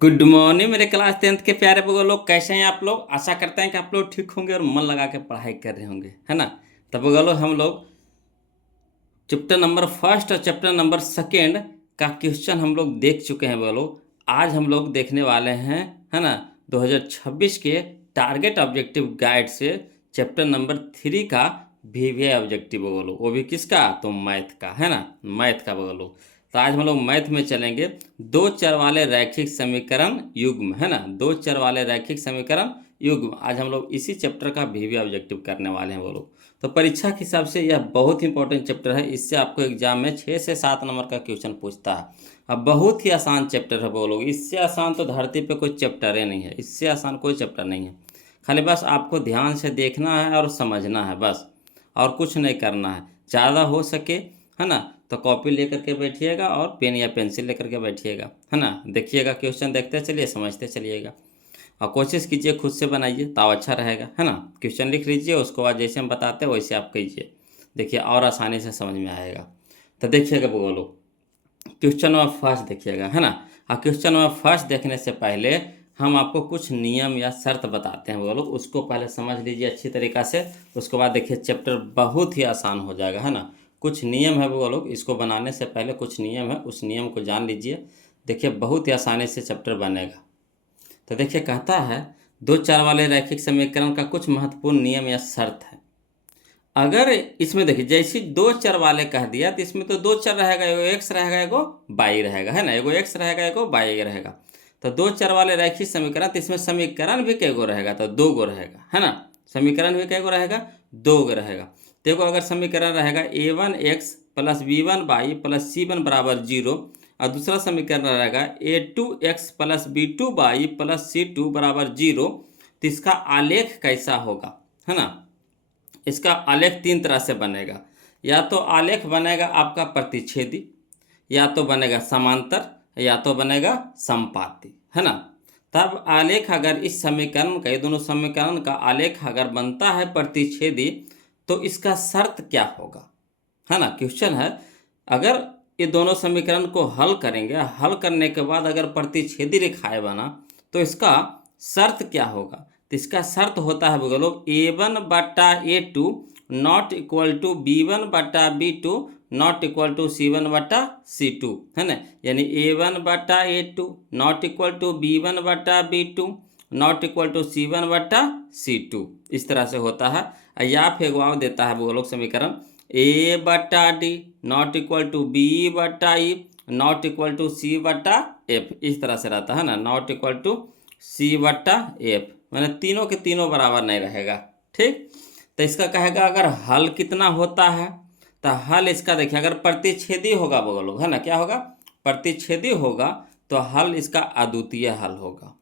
Good morning मेरे class 10th के प्यारे बगो लोग, कैसे हैं आप लोग। आशा करते हैं कि आप लोग ठीक होंगे और मन लगा के पढ़ाई कर रहे होंगे, है ना। तब बगो लोग हम लोग चैप्टर नंबर फर्स्ट और चैप्टर नंबर सेकेंड का क्वेश्चन हम लोग देख चुके हैं बगो लोग। आज हम लोग देखने वाले हैं, है ना, 2026 के टारगेट ऑब्जेक्टिव गाइड से चैप्टर नंबर 3 का वीवीआई ऑब्जेक्टिव बगो लोग। वो भी किसका? तो मैथ का, है ना, मैथ का बगो लोग। तो आज हम लोग मैथ में चलेंगे दो चर वाले रैखिक समीकरण युग्म, है ना, दो चर वाले रैखिक समीकरण युग्म। आज हम लोग इसी चैप्टर का वीवीआई ऑब्जेक्टिव करने वाले हैं वो लोग। तो परीक्षा के हिसाब से यह बहुत इंपॉर्टेंट चैप्टर है। इससे आपको एग्जाम में 6 से 7 नंबर का क्वेश्चन पूछता है। अब बहुत ही आसान चैप्टर है वो लोग। इससे आसान तो धरती पे कोई चैप्टर ही नहीं है। इससे आसान कोई चैप्टर नहीं है। खाली बस आपको ध्यान से देखना है और समझना है बस, और कुछ नहीं करना है। ज़्यादा हो सके, है ना, तो कॉपी लेकर के बैठिएगा और पेन या पेंसिल लेकर के बैठिएगा, है ना। देखिएगा, क्वेश्चन देखते चलिए, समझते चलिएगा और कोशिश कीजिए खुद से बनाइए तो अच्छा रहेगा, है ना। क्वेश्चन लिख लीजिए, उसके बाद जैसे हम बताते हैं वैसे आप कीजिए, देखिए और आसानी से समझ में आएगा। तो देखिएगा बोलो, क्वेश्चन नंबर फर्स्ट देखिएगा, है ना। और क्वेश्चन नंबर फर्स्ट देखने से पहले हम आपको कुछ नियम या शर्त बताते हैं बोलो, उसको पहले समझ लीजिए अच्छी तरीक़ा से। उसके बाद देखिए चैप्टर बहुत ही आसान हो जाएगा, है ना। कुछ नियम है वो लोग, इसको बनाने से पहले कुछ नियम है, उस नियम को जान लीजिए। देखिए बहुत ही आसानी से चैप्टर बनेगा। तो देखिए कहता है दो चर वाले रैखिक समीकरण का कुछ महत्वपूर्ण नियम या शर्त है। अगर इसमें देखिए जैसे दो चर वाले कह दिया तो इसमें तो दो चर रहेगा, एगो एक्स रहेगा एगो वाई रहेगा, है ना, एगो एक्स रहेगा एगो वाई रहेगा। तो दो चर वाले रैखिक समीकरण, तो इसमें समीकरण भी कैगो रहेगा? तो दो गो रहेगा, है ना। समीकरण भी कैगो रहेगा? दो गो रहेगा। देखो अगर समीकरण रहेगा a1x plus b1y plus c1 बराबर 0, और दूसरा समीकरण रहेगा a2x plus b2y plus c2 बराबर 0, तो इसका आलेख कैसा होगा, है ना। इसका आलेख तीन तरह से बनेगा। या तो आलेख बनेगा आपका प्रतिच्छेदी, या तो बनेगा समांतर, या तो बनेगा समपाती, है ना। तब आलेख अगर इस समीकरण का, ये दोनों समीकरण का आलेख अगर बनता है प्रतिच्छेदी, तो इसका शर्त क्या होगा, है ना। क्वेश्चन है, अगर ये दोनों समीकरण को हल करेंगे, हल करने के बाद अगर प्रतिच्छेदी रेखाएं बना, तो इसका शर्त क्या होगा? तो इसका शर्त होता है बोलो a1/a2 not equal to b1/b2 not equal to c1/c2, है ना। यानी a1/a2 not equal to b1/b2 not equal to c1/c2, इस तरह से होता है। या फिर वाव देता है वो लोग समीकरण a/d not equal to b/e not equal to c/f, इस तरह से रहता है ना, नॉट इक्वल टू c/f, मैंने तीनों के तीनों बराबर नहीं रहेगा, ठीक। तो इसका कहेगा अगर हल कितना होता है, तो हल इसका देखिए अगर प्रतिच्छेदी होगा वो लोग, है ना, क्या होगा? प्रतिच्छेदी होगा तो हल इसका अद्वितीय हल होगा,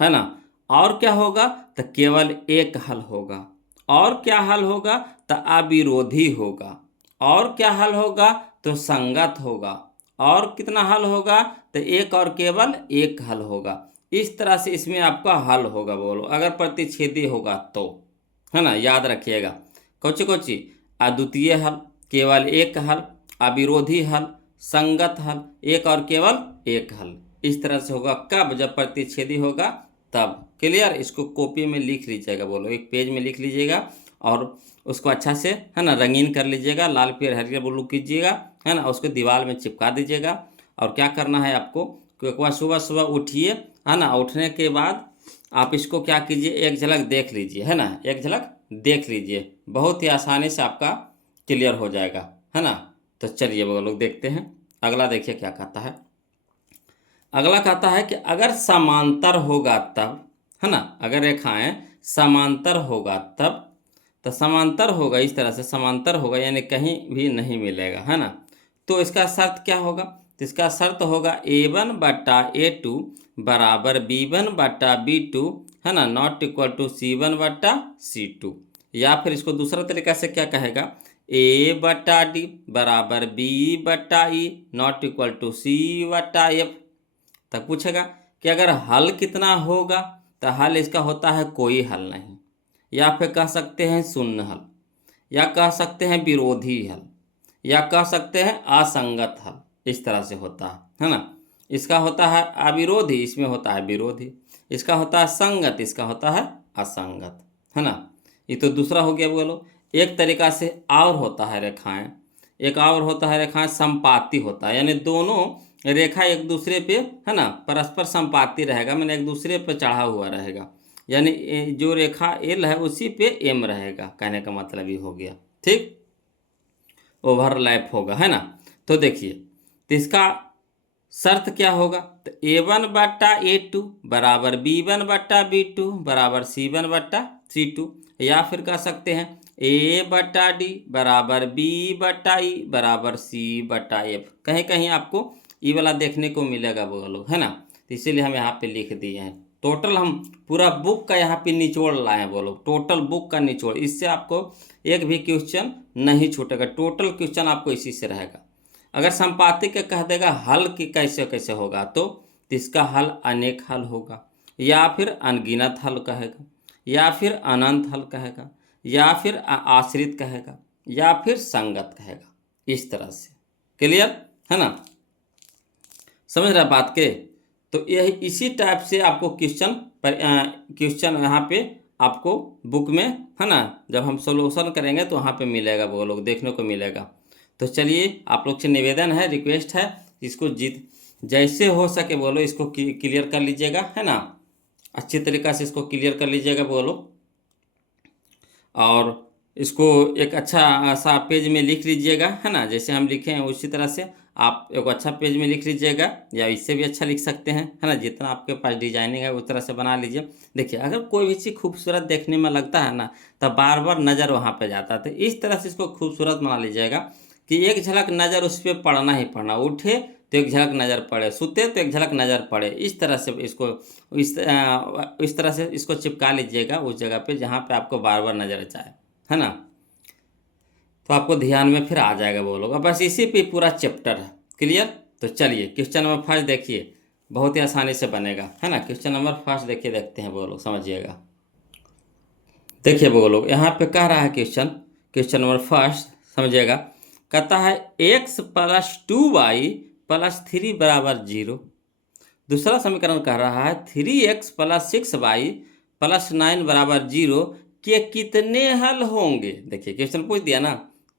है ना। और क्या होगा? तो केवल एक हल होगा। और क्या हल होगा? तो अविरोधी होगा। और क्या हल होगा? तो संगत होगा। और कितना हल होगा? तो एक और केवल एक हल होगा। इस तरह से इसमें आपका हल होगा बोलो, अगर प्रतिच्छेदी होगा तो, है ना। याद रखिएगा कोची कोची, अद्वितीय हल, केवल एक हल, अविरोधी हल, संगत हल, एक और केवल एक हल। इस तरह से होगा कब? जब प्रतिच्छेदी होगा तब। क्लियर? इसको कॉपी में लिख लीजिएगा बोलो, एक पेज में लिख लीजिएगा और उसको अच्छा से, है ना, रंगीन कर लीजिएगा, लाल पीला हरियर ब्लू कीजिएगा, है ना, उसको दीवार में चिपका दीजिएगा। और क्या करना है आपको कि एक बार सुबह सुबह उठिए, है ना, उठने के बाद आप इसको क्या कीजिए, एक झलक देख लीजिए, है ना, एक झलक देख लीजिए, बहुत ही आसानी से आपका क्लियर हो जाएगा, है ना। तो चलिए वो लोग देखते हैं। अगला देखिए क्या कहता है। अगला कहता है कि अगर समांतर होगा तब, है ना, अगर रेखाएं समांतर होगा तब, तो समांतर होगा इस तरह से, समांतर होगा यानी कहीं भी नहीं मिलेगा, है ना। तो इसका शर्त क्या होगा? तो इसका शर्त होगा a1/a2 बराबर b1/b2, है ना, नॉट इक्वल टू c1/c2। या फिर इसको दूसरा तरीका से क्या कहेगा, a/d बराबर b/e not equal to c/f। तब पूछेगा कि अगर हल कितना होगा, तो हल इसका होता है कोई हल नहीं, या फिर कह सकते हैं शून्य हल, या कह सकते हैं विरोधी हल, या कह सकते हैं असंगत हल, इस तरह से होता है ना। इसका होता है अविरोधी, इसमें होता है विरोधी। इसका होता है संगत, इसका होता है असंगत, है ना। ये तो दूसरा हो गया। बोलो एक तरीका से और होता है रेखाएं, एक और होता है रेखाएं संपाती होता है, यानी दोनों रेखा एक दूसरे पे, है ना, परस्पर संपाती रहेगा, मैंने एक दूसरे पे चढ़ा हुआ रहेगा, यानी जो रेखा एल है उसी पे एम रहेगा, कहने का मतलब ये हो गया। ठीक, ओवरलैप होगा, है ना। तो देखिए, तो इसका शर्त क्या होगा, तो A1/A2 बराबर B1/B2 बराबर C1/C2, या फिर कह सकते हैं A/D बराबर B/E बराबर C/F। कहीं कहीं आपको ये वाला देखने को मिलेगा बोलो, है ना। तो इसीलिए हम यहाँ पे लिख दिए हैं। टोटल हम पूरा बुक का यहाँ पे निचोड़ लाए हैं बोलो, टोटल बुक का निचोड़। इससे आपको एक भी क्वेश्चन नहीं छूटेगा, टोटल क्वेश्चन आपको इसी से रहेगा। अगर संपाती के कह देगा हल की कैसे कैसे होगा, तो इसका हल अनेक हल होगा, या फिर अनगिनत हल कहेगा, या फिर अनंत हल कहेगा, या फिर आश्रित कहेगा, या फिर संगत कहेगा, इस तरह से। क्लियर है ना, समझ रहे बात के। तो यही इसी टाइप से आपको क्वेश्चन यहाँ पे आपको बुक में, है ना, जब हम सोल्यूशन करेंगे तो वहाँ पे मिलेगा, वो लोग देखने को मिलेगा। तो चलिए, आप लोग से निवेदन है, रिक्वेस्ट है, इसको जैसे हो सके बोलो इसको क्लियर कर लीजिएगा, है ना, अच्छी तरीक़ा से इसको क्लियर कर लीजिएगा बोलो। और इसको एक अच्छा सा पेज में लिख लीजिएगा, है ना, जैसे हम लिखे हैं उसी तरह से आप एक अच्छा पेज में लिख लीजिएगा, या इससे भी अच्छा लिख सकते हैं, है ना, जितना आपके पास डिजाइनिंग है उस तरह से बना लीजिए। देखिए, अगर कोई भी चीज़ खूबसूरत देखने में लगता है ना, तब बार बार नज़र वहाँ पे जाता है, तो इस तरह से इसको खूबसूरत बना लीजिएगा कि एक झलक नज़र उस पर पड़ना ही पड़ना, उठे तो एक झलक नज़र पड़े, सुते तो एक झलक नज़र पड़े, इस तरह से इसको इस तरह से इसको चिपका लीजिएगा उस जगह पे जहाँ पे आपको बार बार नज़र जाए, है ना। तो आपको ध्यान में फिर आ जाएगा वो लोग। बस इसी पे पूरा चैप्टर है। क्लियर। तो चलिए क्वेश्चन नंबर फर्स्ट देखिए, बहुत ही आसानी से बनेगा, है ना। क्वेश्चन नंबर फर्स्ट देखिए, देखते हैं वो लोग, समझिएगा। देखिए वो लोग यहाँ पे कह रहा है क्वेश्चन नंबर फर्स्ट, समझिएगा। कहता है x + 2y + 3 बराबर 0। दूसरा समीकरण कह रहा है 3x + 6y + 9 बराबर 0 के कितने हल होंगे। देखिए क्वेश्चन पूछ दिया ना,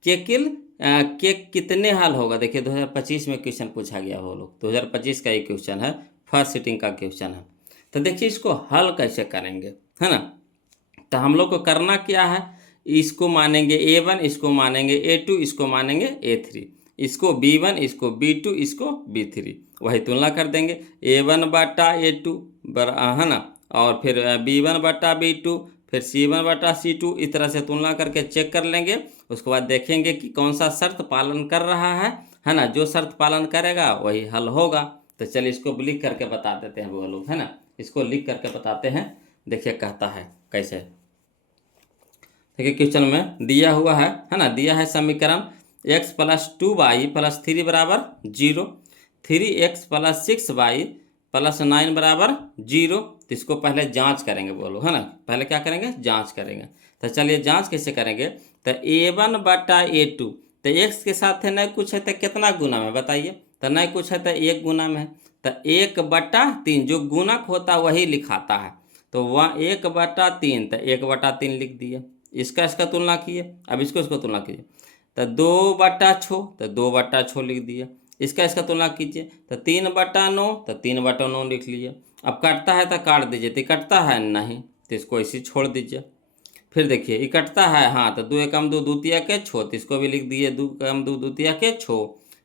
के कितने हल होगा। देखिए 2025 में क्वेश्चन पूछा गया, वो लोग 2025 का ये क्वेश्चन है, फर्स्ट सिटिंग का क्वेश्चन है। तो देखिए इसको हल कैसे करेंगे, है ना। तो हम लोग को करना क्या है, इसको मानेंगे A1, इसको मानेंगे A2, इसको मानेंगे A3, इसको B1, इसको B2, इसको B3, वही तुलना कर देंगे। A1/A2 है ना, और फिर B1/B2, फिर C1/C2, इस तरह से तुलना करके चेक कर लेंगे। उसके बाद देखेंगे कि कौन सा शर्त पालन कर रहा है ना, जो शर्त पालन करेगा वही हल होगा। तो चलिए इसको लिख करके बता देते हैं वो लोग, है ना, इसको लिख करके बताते हैं। देखिए कहता है कैसे, देखिए क्वेश्चन में दिया हुआ है ना, दिया है समीकरण x + 2y + 3 बराबर 0, 3x + 6y + 9 बराबर 0। तो इसको पहले जांच करेंगे बोलो, है ना, पहले क्या करेंगे, जांच करेंगे। तो चलिए जांच कैसे करेंगे, तो A1/A2, तो x के साथ है न कुछ है तो कितना गुना में बताइए, तो न कुछ है तो 1 गुना में है, तो 1/3 जो गुणक होता वही लिखाता है, तो वह 1/3, तो 1/3 लिख दिए। इसका तुलना किए, अब इसको तुलना कीजिए, तो 2/6, तो 2/6 लिख दिए। इसका तुलना कीजिए, तो 3/9, तो 3/9 लिख लीजिए। अब कटता है तो काट दीजिए, तो कटता है नहीं, तो इसको ऐसे छोड़ दीजिए। फिर देखिए ये कटता है, हाँ, तो 2 एकम 2 द्वितीय के छो, तो इसको भी लिख दिए 2 एकम 2 द्वितीय के छो।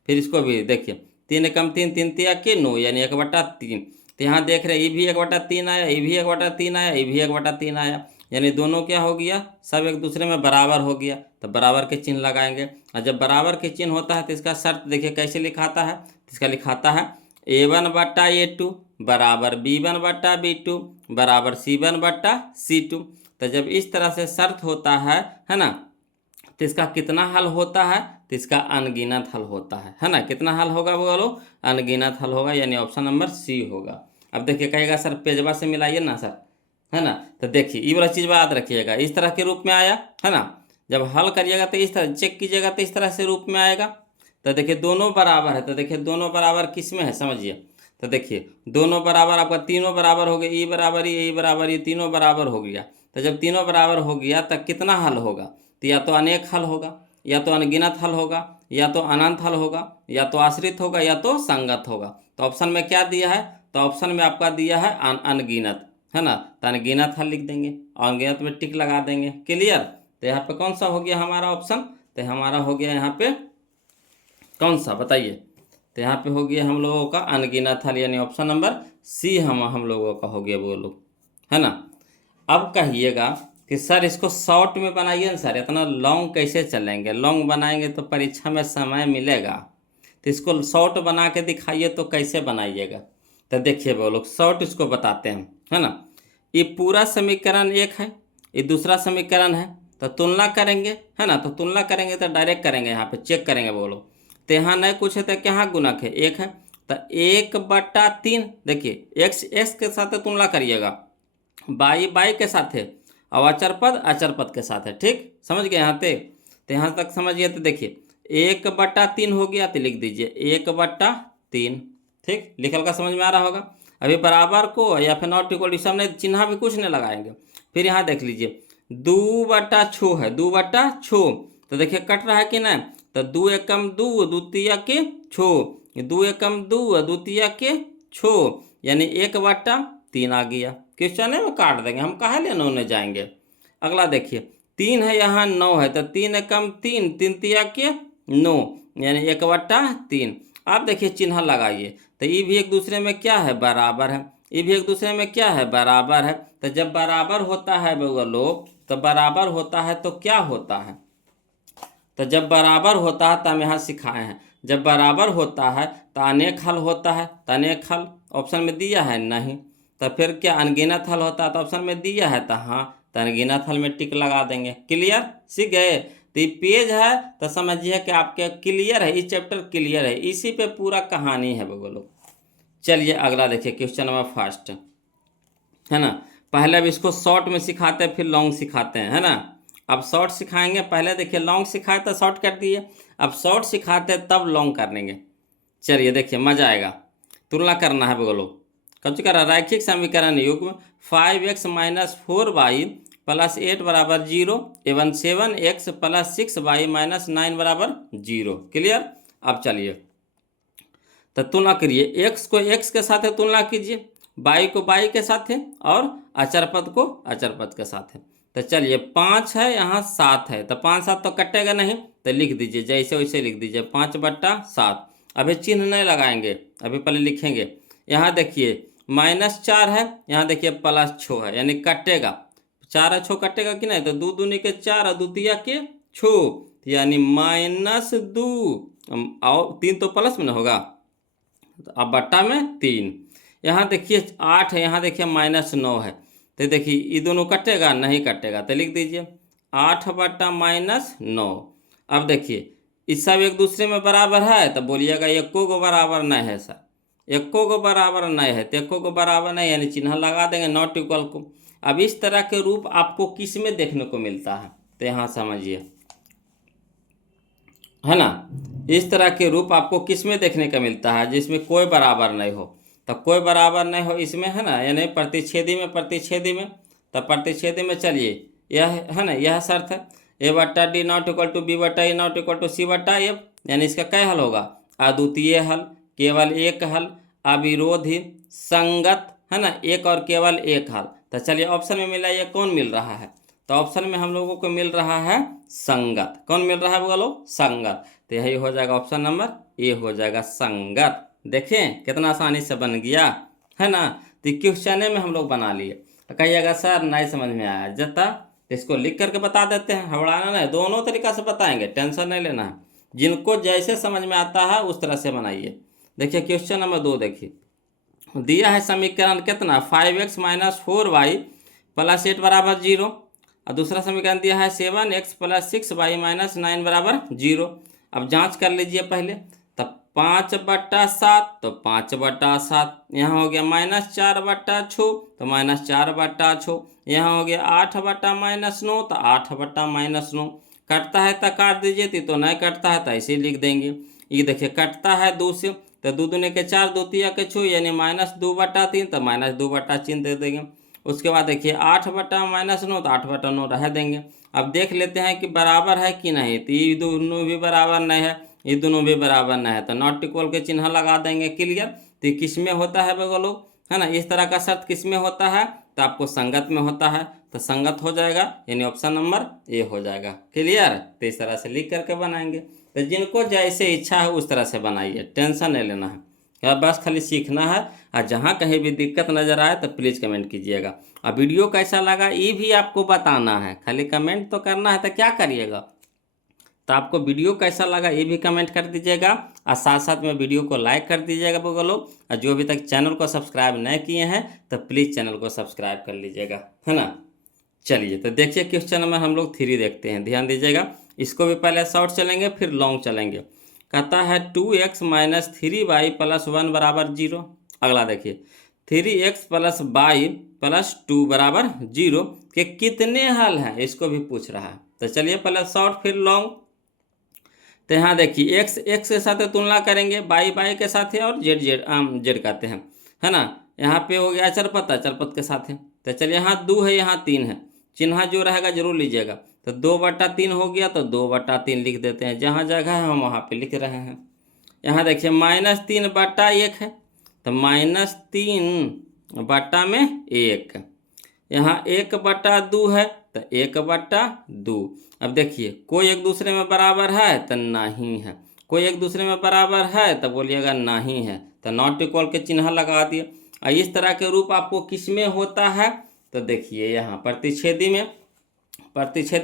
फिर इसको भी देखिए 3 एकम 3 तृतीया के 9, यानी 1/3। तो यहाँ देख रहे हैं ये भी 1/3 आया, ये भी 1/3 आया, ये भी 1/3 आया, यानी दोनों क्या हो गया, सब एक दूसरे में बराबर हो गया। तो बराबर के चिन्ह लगाएंगे, और जब बराबर के चिन्ह होता है तो इसका शर्त देखिए कैसे लिखाता है। इसका लिखाता है A1/A2 बराबर B1/B2 बराबर C1/C2। तो जब इस तरह से शर्त होता है ना, तो इसका कितना हल होता है, तो इसका अनगिनत हल होता है ना। कितना हल होगा बोलो, अनगिनत हल होगा, यानी ऑप्शन नंबर सी होगा। अब देखिए कहेगा सर पेजवा से मिलाइए ना सर, है ना। तो देखिए ये वाला चीज़ याद रखिएगा, इस तरह के रूप में आया, है ना। जब हल करिएगा तो इस तरह चेक कीजिएगा, तो इस तरह से रूप में आएगा। तो देखिए दोनों बराबर है, तो देखिए दोनों बराबर किस में है समझिए, तो देखिए दोनों बराबर, आपका तीनों बराबर हो गए, ई बराबर ई बराबर ई, तीनों बराबर हो गया। तो जब तीनों बराबर हो गया तो कितना हल होगा? तो या तो अनेक हल होगा, या तो अनगिनत हल होगा, या तो अनंत हल होगा, या तो आश्रित होगा, या तो संगत होगा। तो ऑप्शन में क्या दिया है? तो ऑप्शन में आपका दिया है अनगिनत, है ना। तो अनगिनत हल लिख देंगे, अनगिनत में टिक लगा देंगे। क्लियर? तो यहाँ पे कौन सा हो गया हमारा ऑप्शन? तो हमारा हो गया यहाँ पे कौन सा, बताइए? तो यहाँ पे हो गया हम लोगों का अनगिनत हल, यानी ऑप्शन नंबर सी हम लोगों का हो गया, बोलो, है ना। अब कहिएगा कि सर इसको शॉर्ट में बनाइए ना सर, इतना लॉन्ग कैसे चलेंगे? लॉन्ग बनाएंगे तो परीक्षा में समय मिलेगा, तो इसको शॉर्ट बना के दिखाइए तो कैसे बनाइएगा? तो देखिए बोलो, शॉर्ट इसको बताते हैं, है ना। ये पूरा समीकरण एक है, ये दूसरा समीकरण है, तो तुलना करेंगे, है ना। तो तुलना करेंगे तो डायरेक्ट करेंगे, यहाँ पे चेक करेंगे, बोलो। तो यहाँ नहीं कुछ है तो यहाँ गुणक है, एक है, तो 1/3। देखिए एक्स के साथ तुलना करिएगा, बाई के साथ है, और अचर पद के साथ है। ठीक, समझ गए यहाँ पे? तो यहाँ तक समझिए। तो देखिए 1/3 हो गया, तो लिख दीजिए 1/3। ठीक, लिखल का समझ में आ रहा होगा। अभी बराबर को या फिर नॉट इक्वल सब नहीं, चिन्ह भी कुछ नहीं लगाएंगे। फिर यहाँ देख लीजिए 2/6 है, 2/6। तो देखिए कट रहा है कि नहीं? तो 2 एकम 2, द्वितीय के छो, 2 एकम 2, द्वितीय के छो, यानी 1/3 आ गया। क्वेश्चन में काट देंगे हम, कहाँ लेने होने जाएंगे। अगला देखिए 3 है, यहाँ 9 है, तो 3 एकम 3, तृतीया के 9, यानी 1/3। आप देखिए चिन्ह लगाइए, तो ये भी एक दूसरे में क्या है? बराबर है। ये भी एक दूसरे में क्या है? बराबर है। तो जब बराबर होता है लोग, तो बराबर होता है तो क्या होता है? तो जब बराबर होता है, तो हम यहाँ सिखाए हैं, जब बराबर होता है तो अनेक हल होता है। तो अनेक हल ऑप्शन में दिया है नहीं, तो फिर क्या अनगिनत हल होता है? तो ऑप्शन में दिया है, तो हाँ, तो अनगिनत हल में टिक लगा देंगे। क्लियर? सीख गए? तो ये पेज है तो समझिए कि आपके क्लियर है, ये चैप्टर क्लियर है, इसी पे पूरा कहानी है बोलो। चलिए अगला देखिए, क्वेश्चन नंबर फर्स्ट, है ना। पहले अब इसको शॉर्ट में सिखाते हैं, फिर लॉन्ग सिखाते हैं, है ना। अब शॉर्ट सिखाएंगे, पहले देखिए लॉन्ग सिखाए तो शॉर्ट कर दिए, अब शॉर्ट सिखाते हैं तब लॉन्ग कर लेंगे। चलिए देखिए मजा आएगा। तुलना करना है बोलो, कब करा? रैखिक समीकरण युग्म 5x - 4y + 8 = 0 एवं 7x + 6y - 9 = 0। क्लियर? अब चलिए तो तुलना करिए, एक्स को एक्स के साथ तुलना कीजिए, बाई को बाई के साथ है, और अचर पद को अचर पद के साथ है। तो चलिए 5 है, यहाँ 7 है, तो 5 7 तो कटेगा नहीं, तो लिख दीजिए जैसे वैसे लिख दीजिए 5/7। अभी चिन्ह नहीं लगाएंगे, अभी पहले लिखेंगे। यहाँ देखिए -4 है, यहाँ देखिए +6 है, यानी कटेगा, 4 है 6 कटेगा कि नहीं? तो 2 दूनी के 4 और द्वितीय के 6, यानी -2, और 3 तो प्लस में ना होगा, तो अब बट्टा में 3। यहाँ देखिए 8 है, यहाँ देखिए -9 है, तो देखिए ये दोनों कटेगा नहीं? कटेगा, तो लिख दीजिए 8/-9। अब देखिए इस सब एक दूसरे में बराबर है, तो बोलिएगा एको को बराबर नहीं है सर, एको को बराबर नहीं है, तो एको को बराबर नहीं, यानी चिन्ह लगा देंगे नॉट इक्वल को। अब इस तरह के रूप आपको किस में देखने को मिलता है? तो यहाँ समझिए, है ना, इस तरह के रूप आपको किस में देखने का मिलता है? जिसमें कोई बराबर नहीं हो। तो कोई बराबर नहीं हो इसमें, है ना, यानी प्रतिच्छेदी में, प्रतिच्छेदी में। तो प्रतिच्छेदी में चलिए यह है ना, यह शर्त है, a/d ≠ b/e ≠ c/f, यानी इसका क्या हल होगा? अद्वितीय हल, केवल एक हल, अविरोधी, संगत, है ना, एक और केवल एक हल। तो चलिए ऑप्शन में मिला, ये कौन मिल रहा है? तो ऑप्शन में हम लोगों को मिल रहा है संगत। कौन मिल रहा है बोलो? संगत। तो यही हो जाएगा ऑप्शन नंबर ए, हो जाएगा संगत। देखें कितना आसानी से बन गया, है ना। तो क्वेश्चन में हम लोग बना लिए। तो कहिएगा सर नहीं समझ में आया जता, तो इसको लिख करके बता देते हैं, हड़ाना नहीं, दोनों तरीका से बताएंगे, टेंशन नहीं लेना है। जिनको जैसे समझ में आता है उस तरह से बनाइए। देखिए क्वेश्चन नंबर 2 देखिए, दिया है समीकरण कितना? 5x - 4y + 8 = 0, और दूसरा समीकरण दिया है 7x + 6y - 9 = 0। अब जांच कर लीजिए पहले, तब 5/7, तो 5/7, यहाँ हो गया -4/6, तो -4/6, यहाँ हो गया 8/-9, तो 8/-9। कटता है तो काट दीजिए, तो नहीं कटता है तो ऐसे ही लिख देंगे। ये देखिए कटता है 2 से, तो 2 दूने के 4, 2 तिया के 6 यानी -2/3, तो -2/3 दे देंगे। उसके बाद देखिए 8/-9 तो 8/9 रह देंगे। अब देख लेते हैं कि बराबर है कि नहीं, तो ये दोनों भी बराबर नहीं है, ये दोनों भी बराबर नहीं है, तो नॉट इक्वल के चिन्ह लगा देंगे। क्लियर। तो ये किस में होता है बगल लोग, है ना, इस तरह का शर्त किस में होता है, तो आपको संगत में होता है, तो संगत हो जाएगा, यानी ऑप्शन नंबर ए हो जाएगा। क्लियर। तो इस तरह से लिख करके बनाएंगे। तो जिनको जैसे इच्छा है उस तरह से बनाइए, टेंशन नहीं लेना है, क्या बस खाली सीखना है। और जहाँ कहीं भी दिक्कत नज़र आए तो प्लीज़ कमेंट कीजिएगा। और वीडियो कैसा लगा ये भी आपको बताना है, खाली कमेंट तो करना है, तो क्या करिएगा, तो आपको वीडियो कैसा लगा ये भी कमेंट कर दीजिएगा। और साथ साथ में वीडियो को लाइक कर दीजिएगा बगलों। और जो अभी तक चैनल को सब्सक्राइब नहीं किए हैं तो प्लीज़ चैनल को सब्सक्राइब कर लीजिएगा, है ना। चलिए तो देखिए क्वेश्चन नंबर हम लोग 3 देखते हैं, ध्यान दीजिएगा। इसको भी पहले शॉर्ट चलेंगे फिर लॉन्ग चलेंगे। कहता है 2x - 3y + 1 = 0। अगला देखिए 3x + y + 2 = 0 के कितने हल हैं, इसको भी पूछ रहा है। तो चलिए पहले शॉर्ट फिर लॉन्ग। तो यहाँ देखिए x के साथ तुलना करेंगे, y के साथ है, और z कहते हैं, है ना। यहाँ पे हो गया चरपत के साथ है। तो चलिए यहाँ 2 है, यहाँ 3 है, चिन्ह जो रहेगा जरूर लीजिएगा। तो 2/3 हो गया, तो 2/3 लिख देते हैं, जहाँ जगह है हम वहाँ पे लिख रहे हैं। यहाँ देखिए -3/1 है, तो -3/1। यहाँ 1/2 है, तो 1/2। अब देखिए कोई एक दूसरे में बराबर है तो नहीं है, कोई एक दूसरे में बराबर है तो बोलिएगा नहीं है, तो नॉट इक्वल के चिन्ह लगा दिए। और इस तरह के रूप आपको किस में होता है, तो देखिए यहाँ प्रतिच्छेदी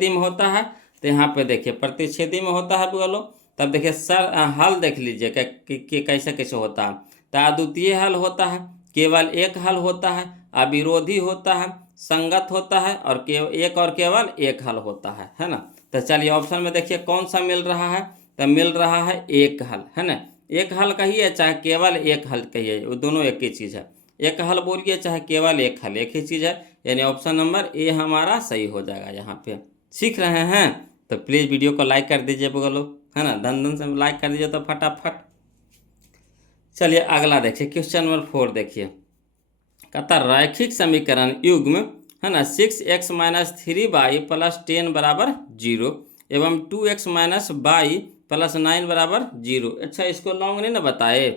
में होता है। तो यहाँ पे देखिए प्रतिच्छेदी में होता है बोलो। तब देखिए सर हल देख लीजिए कि कैसे कैसे होता है। तो अद्वितीय हल होता है, केवल एक हल होता है, अविरोधी होता है, संगत होता है, और केवल एक हल होता है ना। तो चलिए ऑप्शन में देखिए कौन सा मिल रहा है, तो मिल रहा है एक हल, है ना। एक हल कहिए चाहे केवल एक हल कहिए, वो दोनों एक ही चीज़ है। एक हल बोलिए चाहे केवल एक हल, एक ही चीज़ है, यानी ऑप्शन नंबर ए हमारा सही हो जाएगा। यहाँ पे सीख रहे हैं तो प्लीज़ वीडियो को लाइक कर दीजिए बगलो, है ना, धन से लाइक कर दीजिए तो फटाफट। चलिए अगला देखिए क्वेश्चन नंबर 4 देखिए। कहता रैखिक समीकरण युग्म, है ना, 6x - 3y + 10 = 0 एवं 2x - y + 9 = 0। अच्छा इसको लॉन्ग नहीं ना बताए,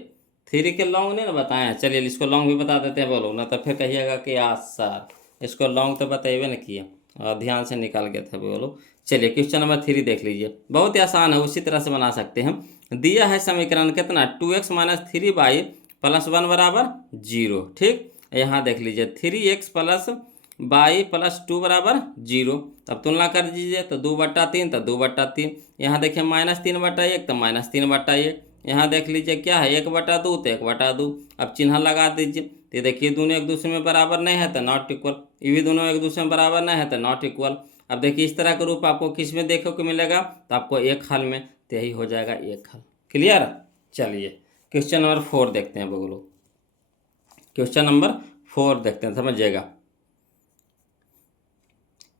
3 के लॉन्ग नहीं ना बताए। चलिए इसको लॉन्ग भी बता देते हैं बोलो ना, तो फिर कहिएगा कि यार सर इसको लॉन्ग तो बताइए ना किए, और ध्यान से निकाल गए थे बोलो। चलिए क्वेश्चन नंबर 3 देख लीजिए, बहुत ही आसान है, उसी तरह से बना सकते हैं। दिया है समीकरण कितना, 2x - 3y + 1 = 0। ठीक, यहाँ देख लीजिए 3x + y + 2 = 0। अब तुलना कर दीजिए, तो 2/3 तो 2/3। यहाँ देखिए -3/1 तो -3/1। यहाँ देख लीजिए क्या है 1/2 तो 1/2। अब चिन्ह लगा दीजिए, तो देखिए दोनों एक दूसरे में बराबर नहीं है तो नॉट इक्वल, ये भी दोनों एक दूसरे में बराबर नहीं है तो नॉट इक्वल। अब देखिए इस तरह का रूप आपको किस में देखने को मिलेगा, तो आपको एक हल में, तो यही हो जाएगा एक हल। क्लियर। चलिए क्वेश्चन नंबर 4 देखते हैं बगलो। क्वेश्चन नंबर 4 देखते हैं, समझिएगा।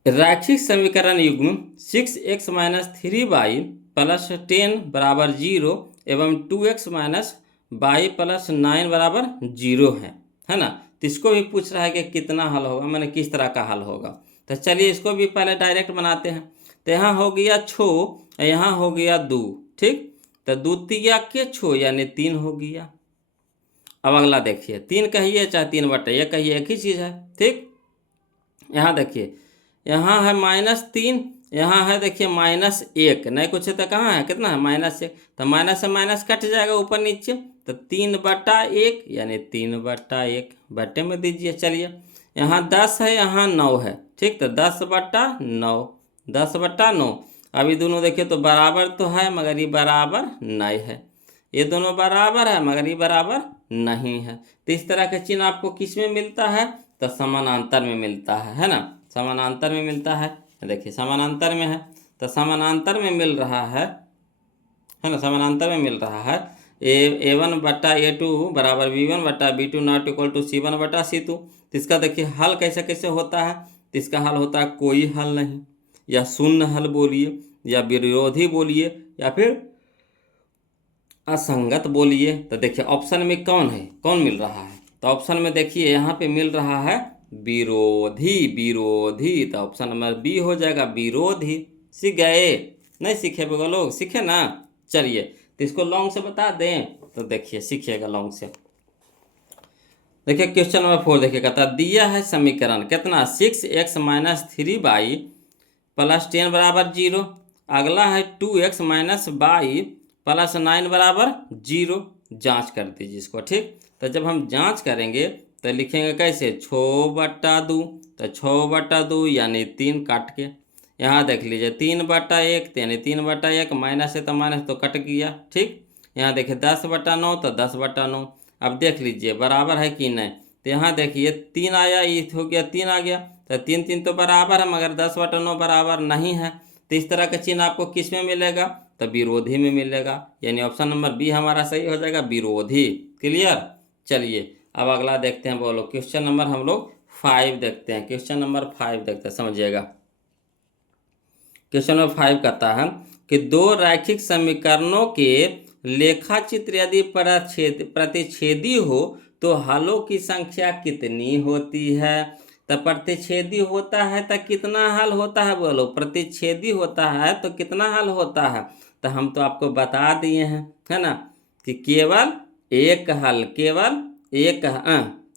रैखिक समीकरण युग्म 6x - 3y + 10 = 0 एवं 2x - y + 9 = 0 है ना। तो इसको भी पूछ रहा है कि कितना हल होगा, मैंने किस तरह का हल होगा। तो चलिए इसको भी पहले डायरेक्ट बनाते हैं। तो यहाँ हो गया 6, यहाँ हो गया 2। ठीक, तो 2 तिया के 6 यानी 3 हो गया। अब अगला देखिए 3 कहिए चाहे 3/1 कहिए, एक ही चीज़ है। ठीक, यहाँ देखिए यहाँ है -3, यहाँ है देखिए -1, नहीं कुछ है तो कहाँ है, कितना है -1। तो माइनस से माइनस कट जाएगा ऊपर नीचे, तो 3/1 यानी 3/1 बट्टे में दीजिए। चलिए यहाँ 10 है, यहाँ 9 है। ठीक, तो 10/9, 10/9। अभी दोनों देखिए तो बराबर तो है मगर ये बराबर नहीं है, ये दोनों बराबर है मगर ये बराबर नहीं है। तो इस तरह का चिन्ह आपको किस में मिलता है, तो समानांतर में मिलता है ना, समानांतर में मिलता है। देखिए समानांतर में है, तो समानांतर में मिल रहा है ना, समानांतर में मिल रहा है। A1/A2 = B1/B2 not equal to C1/C2। तो इसका देखिए हल कैसे कैसे होता है, तो इसका हल होता है कोई हल नहीं, या शून्य हल बोलिए, या विरोधी बोलिए, या फिर असंगत बोलिए। तो देखिए ऑप्शन में कौन है, कौन मिल रहा है, तो ऑप्शन में देखिए यहाँ पे मिल रहा है विरोधी, विरोधी। तो ऑप्शन नंबर बी हो जाएगा विरोधी। सीख गए? नहीं सीखे वो लोग? सीखे ना? चलिए तो इसको लॉन्ग से बता दें, तो देखिए सीखिएगा लॉन्ग से। देखिए क्वेश्चन नंबर 4 देखिए, कहता दिया है समीकरण कितना 6x माइनस 3y प्लस 10 बराबर 0। अगला है 2x माइनस वाई प्लस 9 बराबर 0। जाँच कर दीजिए इसको, ठीक। तो जब हम जाँच करेंगे तो लिखेंगे कैसे, 6/2। तो 6/2 यानी 3 काट के, यहाँ देख लीजिए 3/1 यानी 3/1, माइनस है तो माइनस तो कट गया, ठीक। यहाँ देखिए 10/9 तो 10/9। अब देख लीजिए बराबर है कि नहीं, तो यहाँ देखिए 3 आया, ये हो गया 3 आ गया, तो 3 3 तो बराबर है, मगर 10/9 बराबर नहीं है। तो इस तरह का चिन्ह आपको किस में मिलेगा, तो विरोधी में मिलेगा, यानी ऑप्शन नंबर बी हमारा सही हो जाएगा, विरोधी। क्लियर? चलिए अब अगला देखते हैं, बोलो क्वेश्चन नंबर हम लोग 5 देखते हैं। क्वेश्चन नंबर 5 देखते हैं, समझिएगा। क्वेश्चन नंबर 5 कहता है कि दो रैखिक समीकरणों के लेखा चित्र यदि प्रतिच्छेदी हो तो हलों की संख्या कितनी होती है। तो प्रतिच्छेदी होता है तो कितना हल होता है, बोलो। प्रतिच्छेदी होता है तो कितना हल होता है, तो हम तो आपको बता दिए हैं, है ना, कि केवल एक हल, केवल एक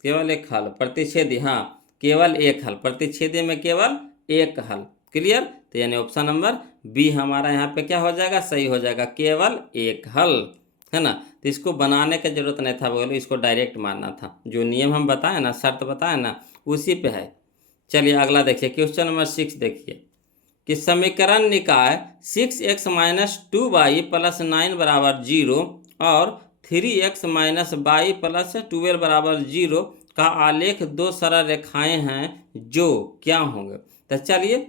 केवल एक हल। प्रतिच्छेदी, हाँ केवल एक हल, प्रतिच्छेदी में केवल एक हल। क्लियर? तो यानी ऑप्शन नंबर बी हमारा यहाँ पे क्या हो जाएगा, सही हो जाएगा, केवल एक हल, है ना। तो इसको बनाने की जरूरत नहीं था, बोलो इसको डायरेक्ट मानना था। जो नियम हम बताए ना, शर्त बताए ना, उसी पे है। चलिए अगला देखिए, क्वेश्चन नंबर 6 देखिए कि समीकरण निकाय 6x माइनस 2y प्लस 9 बराबर 0 और 3x माइनस वाई प्लस 12 बराबर 0 का आलेख दो सरल रेखाएं हैं, जो क्या होंगे। तो चलिए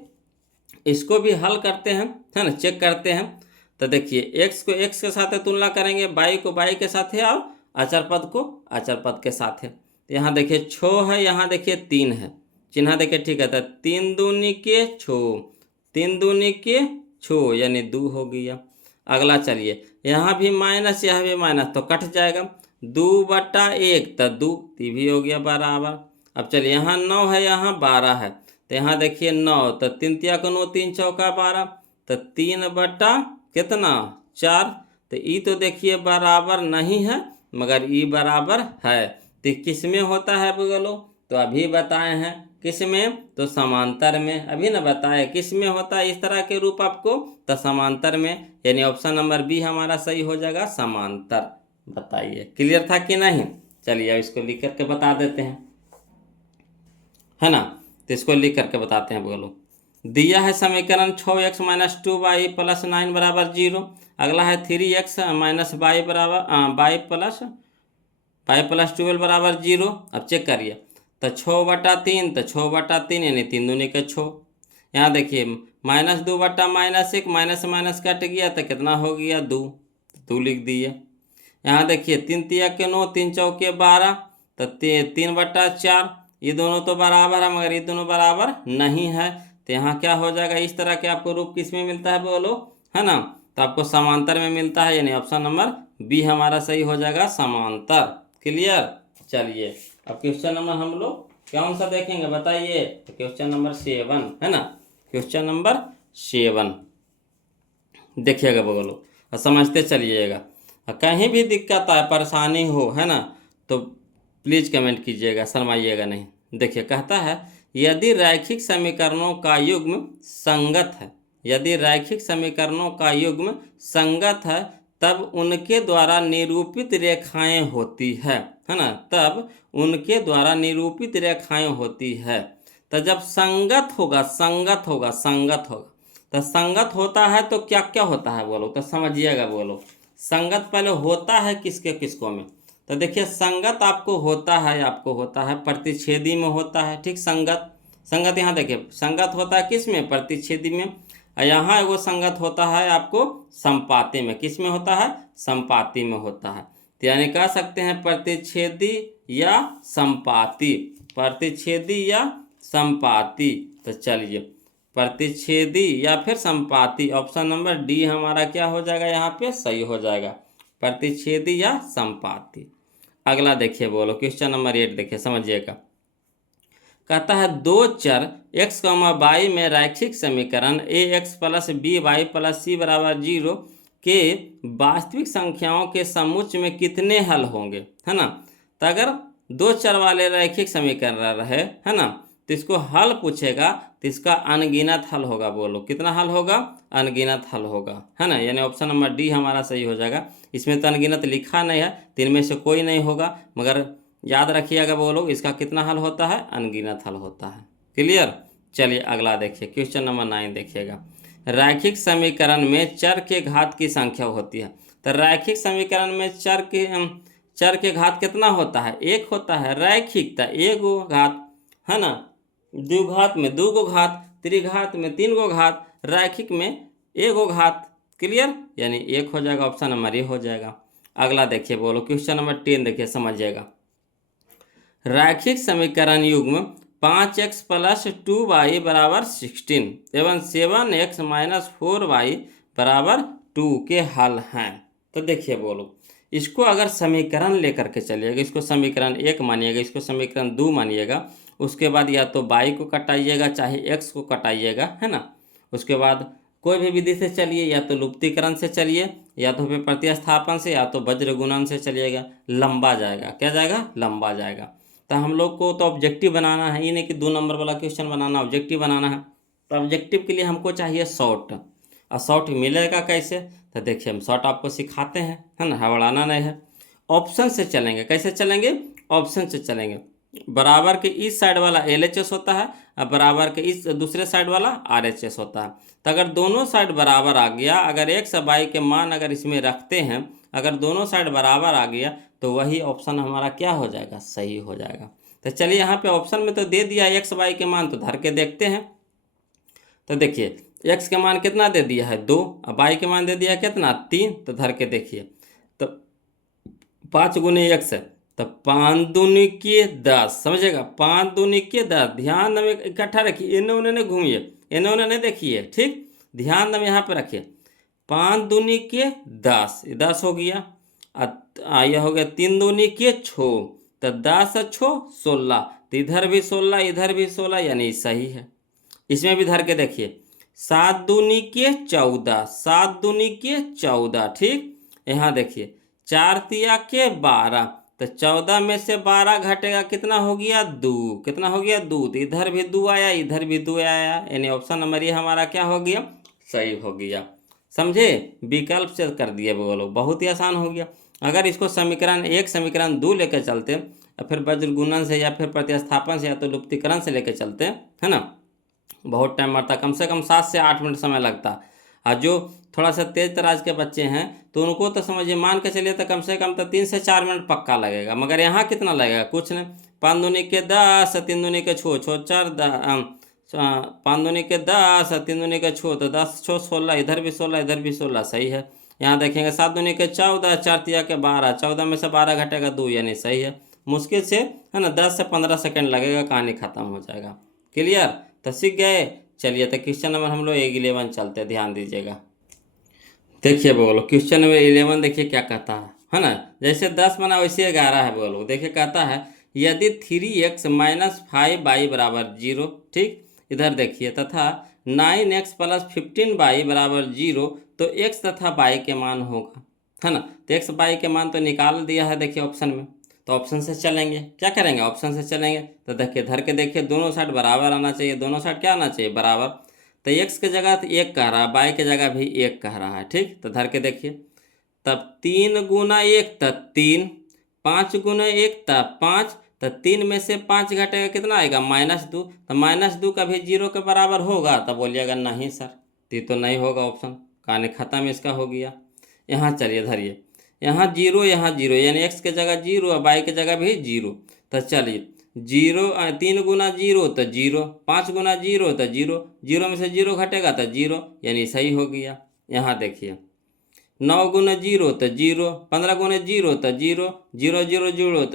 इसको भी हल करते हैं, है ना, चेक करते हैं। तो देखिए x को x के साथ तुलना करेंगे, y को y के साथ है, और अचर पद को अचर पद के साथ है। तो यहाँ देखिए 6 है, यहाँ देखिए 3 है, चिन्ह देखिए, ठीक है। तो 3 दूनी के 6, 3 दूनी के 6 यानी 2 हो गया। अगला चलिए, यहाँ भी माइनस, यहाँ भी माइनस, तो कट जाएगा। 2/1 तो 2 भी हो गया बराबर। अब चलिए यहाँ 9 है, यहाँ 12 है, तो यहाँ देखिए 9, तो 3 तिया को 9, 3 चौका 12, तो 3/4। तो ई तो देखिए बराबर नहीं है, मगर ई बराबर है। तो किस में होता है बोलो, तो अभी बताए हैं किस में, तो समांतर में। अभी ना बताए किस में होता है इस तरह के रूप आपको, तो समांतर में, यानी ऑप्शन नंबर बी हमारा सही हो जाएगा, समांतर। बताइए क्लियर था कि नहीं। चलिए अब इसको लिख करके बता देते हैं, है ना। तो इसको लिख करके बताते हैं, बोलो। दिया है समीकरण 6x माइनस 2y प्लस 9 बराबर 0। अगला है 3x माइनस वाई बराबर वाई प्लस 12 बराबर 0। अब चेक करिए, तो 6/3, तो 6/3 यानी 3 दूनी के 6। यहाँ देखिए माइनस 2/-1, माइनस माइनस कट गया, तो कितना हो गया 2, 2 लिख दिए। यहाँ देखिए 3 तिया के 9, 3 चौके 12, तो 3/4। ये दोनों तो बराबर है, मगर ये दोनों बराबर नहीं है। तो यहाँ क्या हो जाएगा, इस तरह के आपको रूप किस में मिलता है बोलो, है ना, तो आपको समांतर में मिलता है, यानी ऑप्शन नंबर बी हमारा सही हो जाएगा, समांतर। क्लियर? चलिए अब क्वेश्चन नंबर हम लोग कौन सा देखेंगे बताइए, तो क्वेश्चन नंबर 7, है ना। क्वेश्चन नंबर 7 देखिएगा बोलो, और समझते चलिएगा। कहीं भी दिक्कत आए, परेशानी हो, है ना, तो प्लीज़ कमेंट कीजिएगा, शर्माइएगा नहीं। देखिए कहता है यदि रैखिक समीकरणों का युग्म संगत है, यदि रैखिक समीकरणों का युग्म संगत है, तब उनके द्वारा निरूपित रेखाएं होती है ना, तब उनके द्वारा निरूपित रेखाएं होती है। तो जब संगत होगा, संगत होगा, संगत होगा, तो संगत होता है तो क्या क्या होता है बोलो, तो समझिएगा बोलो। संगत पहले होता है किसके किसको में, तो देखिए संगत आपको होता है प्रतिच्छेदी में होता है, ठीक। संगत, संगत यहाँ देखिए संगत होता है किस में, प्रतिच्छेदी में। और यहाँ वो संगत होता है आपको संपाती में, किस में होता है, संपाती में होता है। तो यानी कह सकते हैं प्रतिच्छेदी या संपाती, प्रतिच्छेदी या संपाती। तो चलिए प्रतिच्छेदी या फिर संपाती, ऑप्शन नंबर डी हमारा क्या हो जाएगा, यहाँ पे सही हो जाएगा, प्रतिच्छेदी या संपाती। अगला देखिए बोलो क्वेश्चन नंबर 8 देखिए समझिएगा। कहता है दो चर x, y में रैखिक समीकरण ax plus B Y plus C बराबर 0 के वास्तविक संख्याओं के समुच्चय में कितने हल होंगे, है ना। तो अगर दो चर वाले रैखिक समीकरण रहे, है ना, तो इसको हल पूछेगा तो इसका अनगिनत हल होगा। बोलो कितना हल होगा, अनगिनत हल होगा, है ना। यानी ऑप्शन नंबर डी हमारा सही हो जाएगा। इसमें तो अनगिनत लिखा नहीं है, तो इनमें से कोई नहीं होगा, मगर याद रखिएगा बोलो इसका कितना हल होता है, अनगिनत हल होता है। क्लियर। चलिए अगला देखिए क्वेश्चन नंबर 9 देखिएगा। रैखिक समीकरण में चर के घात की संख्या होती है। तो रैखिक समीकरण में चर के घात कितना होता है, एक होता है। रैखिक तो एक गो घात, है ना, द्विघात में दो गो घात, त्रिघात में तीन गो घात, रैखिक में एक गो घात। क्लियर, यानी एक हो जाएगा, ऑप्शन नंबर ए हो जाएगा। अगला देखिए बोलो क्वेश्चन नंबर 10 देखिए समझिएगा। रैखिक समीकरण युग्म 5x प्लस 2y बराबर 16 एवं 7x माइनस 4y बराबर 2 के हल हैं। तो देखिए बोलो इसको अगर समीकरण लेकर के चलिएगा, इसको समीकरण 1 मानिएगा, इसको समीकरण 2 मानिएगा, उसके बाद या तो y को कटाइएगा चाहे x को कटाइएगा, है ना। उसके बाद कोई भी विधि से चलिए, या तो लुप्तीकरण से चलिए, या तो फिर प्रतिस्थापन से, या तो वज्र गुणन से चलिएगा, लंबा जाएगा। क्या जाएगा, लंबा जाएगा। तो हम लोग को तो ऑब्जेक्टिव बनाना है, ये नहीं कि 2 नंबर वाला क्वेश्चन बनाना, ऑब्जेक्टिव बनाना है। तो ऑब्जेक्टिव के लिए हमको चाहिए शॉर्ट। और शॉर्ट मिलेगा कैसे, तो देखिए हम शॉर्ट आपको सिखाते हैं, है ना, हड़बड़ाना नहीं है। ऑप्शन से चलेंगे। कैसे चलेंगे, ऑप्शन से चलेंगे। बराबर के इस साइड वाला LHS होता है और बराबर के इस दूसरे साइड वाला RHS होता है। तो अगर दोनों साइड बराबर आ गया, अगर x और y के मान अगर इसमें रखते हैं, अगर दोनों साइड बराबर आ गया तो वही ऑप्शन हमारा क्या हो जाएगा, सही हो जाएगा। तो चलिए यहाँ पे ऑप्शन में तो दे दिया x y के मान, तो धर के देखते हैं। तो देखिए x के मान कितना दे दिया है 2 और y के मान दे दिया है कितना 3, तो धर के देखिए। तो 5 गुने x है, तो 5 दूनी के 10, समझिएगा, 5 दूनी के 10। ध्यान में इकट्ठा रखिए, इन्हें उन्हें नहीं घूमिए, इन्हें उन्हें नहीं देखिए, ठीक, ध्यान में यहाँ पे रखिए। 5 दूनी के 10, 10 हो गया। यह हो गया 3 दूनी के 6, तो 10 और 6 16, तो इधर भी 16 इधर भी 16, यानी सही है। इसमें भी धर के देखिए 7 दूनी के 14, 7 दूनी के 14, ठीक। यहाँ देखिए 4 तिया के 12, तो 14 में से 12 घटेगा, कितना हो गया 2, कितना हो गया 2, तो इधर भी 2 आया इधर भी 2 आया, यानी ऑप्शन नंबर ये हमारा क्या हो गया, सही हो गया। समझे, विकल्प से कर दिए बोलो, बहुत ही आसान हो गया। अगर इसको समीकरण 1 समीकरण 2 लेकर चलते या फिर वज्र गुणन से या फिर प्रतिस्थापन से या तो लुप्तीकरण से लेकर चलते, है ना, बहुत टाइम लगता, कम से कम 7 से 8 मिनट समय लगता। और जो थोड़ा सा तेज तराज के बच्चे हैं तो उनको तो समझिए मान के चलिए तो कम से कम तो 3 से 4 मिनट पक्का लगेगा, मगर यहाँ कितना लगेगा, कुछ नहीं। 5 दूनी के 10, 3 दूनी के 6, 4 5 दूनी के 10, 3 दूनी के 6, तो 10 6 16, इधर भी 16 इधर भी 16, सही है। यहाँ देखेंगे 7 दूनी के 14, 4 तिया के 12, 14 में से 12 घटेगा 2, यानी सही है। मुश्किल से, है ना, 10 से 15 सेकंड लगेगा, कहानी खत्म हो जाएगा। क्लियर, तो सीख गए। चलिए तो क्वेश्चन नंबर हम लोग 11 चलते, ध्यान दीजिएगा। देखिए बोलो क्वेश्चन नंबर 11 देखिए क्या कहता है ना, जैसे 10 बना वैसे 11 है। बोलो देखिए कहता है यदि 3x माइनस 5y बराबर 0, ठीक, इधर देखिए, तथा 9x प्लस 15y बराबर 0, तो x तथा y के मान होगा, है ना। तो x y के मान तो निकाल दिया है देखिए ऑप्शन में, तो ऑप्शन से चलेंगे। क्या करेंगे, ऑप्शन से चलेंगे। तो देखिए धर के देखिए, दोनों साइड बराबर आना चाहिए, दोनों साइड क्या आना चाहिए, बराबर। तो x की जगह तो 1 कह रहा है, y की जगह भी 1 कह रहा है, ठीक। तो धर के देखिए, तब 3 गुना 1 तब 3, 5 गुना 1 तब 5, तो 3 में से 5 घटेगा, कितना आएगा -2, तो -2 कभी 0 के बराबर होगा, तब बोलिएगा नहीं सर, तो ये तो नहीं होगा ऑप्शन, कहानी खत्म इसका हो गया। यहाँ चलिए धरिए, यहाँ 0 यहाँ 0, यानी x के जगह 0 और y के जगह भी 0। तो चलिए 0 3 गुना 0 तो 0, 5 गुना 0 तो 0, 0 में से 0 घटेगा तो 0, यानी सही हो गया। यहाँ देखिए 9 गुना 0 तो 0, 15 गुना 0 तो 0, 0 0 0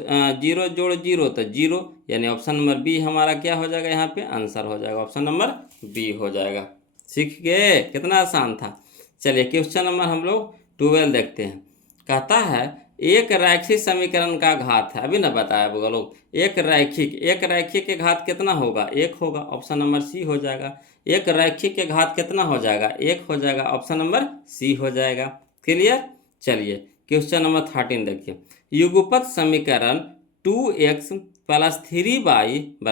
0 जोड़ 0 तो 0, यानी ऑप्शन नंबर बी हमारा क्या हो जाएगा, यहाँ पे आंसर हो जाएगा, ऑप्शन नंबर बी हो जाएगा। सीख गए, कितना आसान था। चलिए क्वेश्चन नंबर हम लोग 12 देखते हैं। कहता है एक रैखिक समीकरण का घात है, अभी ना बताया वो लोग, एक रैखिक के घात कितना होगा, एक होगा, ऑप्शन नंबर सी हो जाएगा। एक रैखिक के घात कितना हो जाएगा, एक हो जाएगा, ऑप्शन नंबर सी हो जाएगा। क्लियर। चलिए क्वेश्चन नंबर 13 देखिए, युगपत समीकरण 2x + 3y =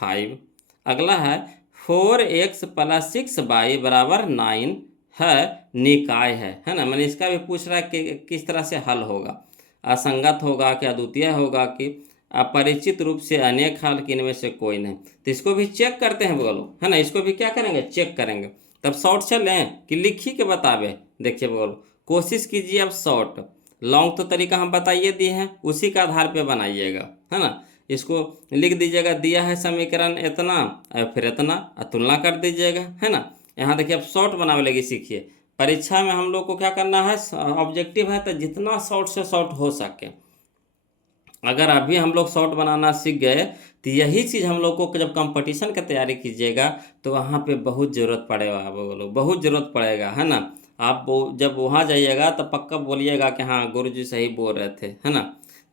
5। अगला है 4x + 6y = 9 है, निकाय है ना, मैंने इसका भी पूछ रहा है कि किस तरह से हल होगा, असंगत होगा कि अद्वितीय होगा कि अपरिचित रूप से अनेक हल कि इनमें से कोई नहीं। तो इसको भी चेक करते हैं बोलो, है ना, इसको भी क्या करेंगे, चेक करेंगे। तब शॉर्ट चलें कि लिखी के बतावे, देखिए बोलो, कोशिश कीजिए अब शॉर्ट, लॉन्ग तो तरीका हम बताइए दिए हैं, उसी के आधार पे बनाइएगा, है ना। इसको लिख दीजिएगा, दिया है समीकरण इतना और फिर इतना, तुलना कर दीजिएगा, है ना। यहाँ देखिए अब शॉर्ट बनावे लगी सीखिए, परीक्षा में हम लोग को क्या करना है, ऑब्जेक्टिव है तो जितना शॉर्ट से शॉर्ट हो सके। अगर अभी हम लोग शॉर्ट बनाना सीख गए तो यही चीज़ हम लोग को जब कंपटीशन की तैयारी कीजिएगा तो वहाँ पे बहुत ज़रूरत पड़ेगा, आप लोग बहुत ज़रूरत पड़ेगा, है ना। आप जब वहाँ जाइएगा तो पक्का बोलिएगा कि हाँ गुरुजी सही बोल रहे थे, है ना।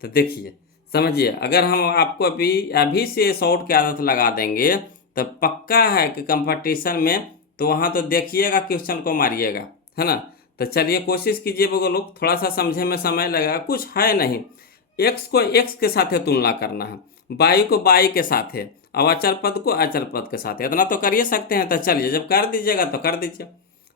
तो देखिए समझिए, अगर हम आपको अभी अभी से शॉर्ट की आदत लगा देंगे तो पक्का है कि कंपटीशन में तो वहाँ तो देखिएगा क्वेश्चन को मारिएगा, है ना। तो चलिए कोशिश कीजिए वो लोग, थोड़ा सा समझे में समय लगेगा, कुछ है नहीं। एक्स को एक्स के साथ तुलना करना है, वाई को वाई के साथ है, और अचर पद को अचर पद के साथ है, इतना तो करिए सकते हैं। तो चलिए जब कर दीजिएगा तो कर दीजिए।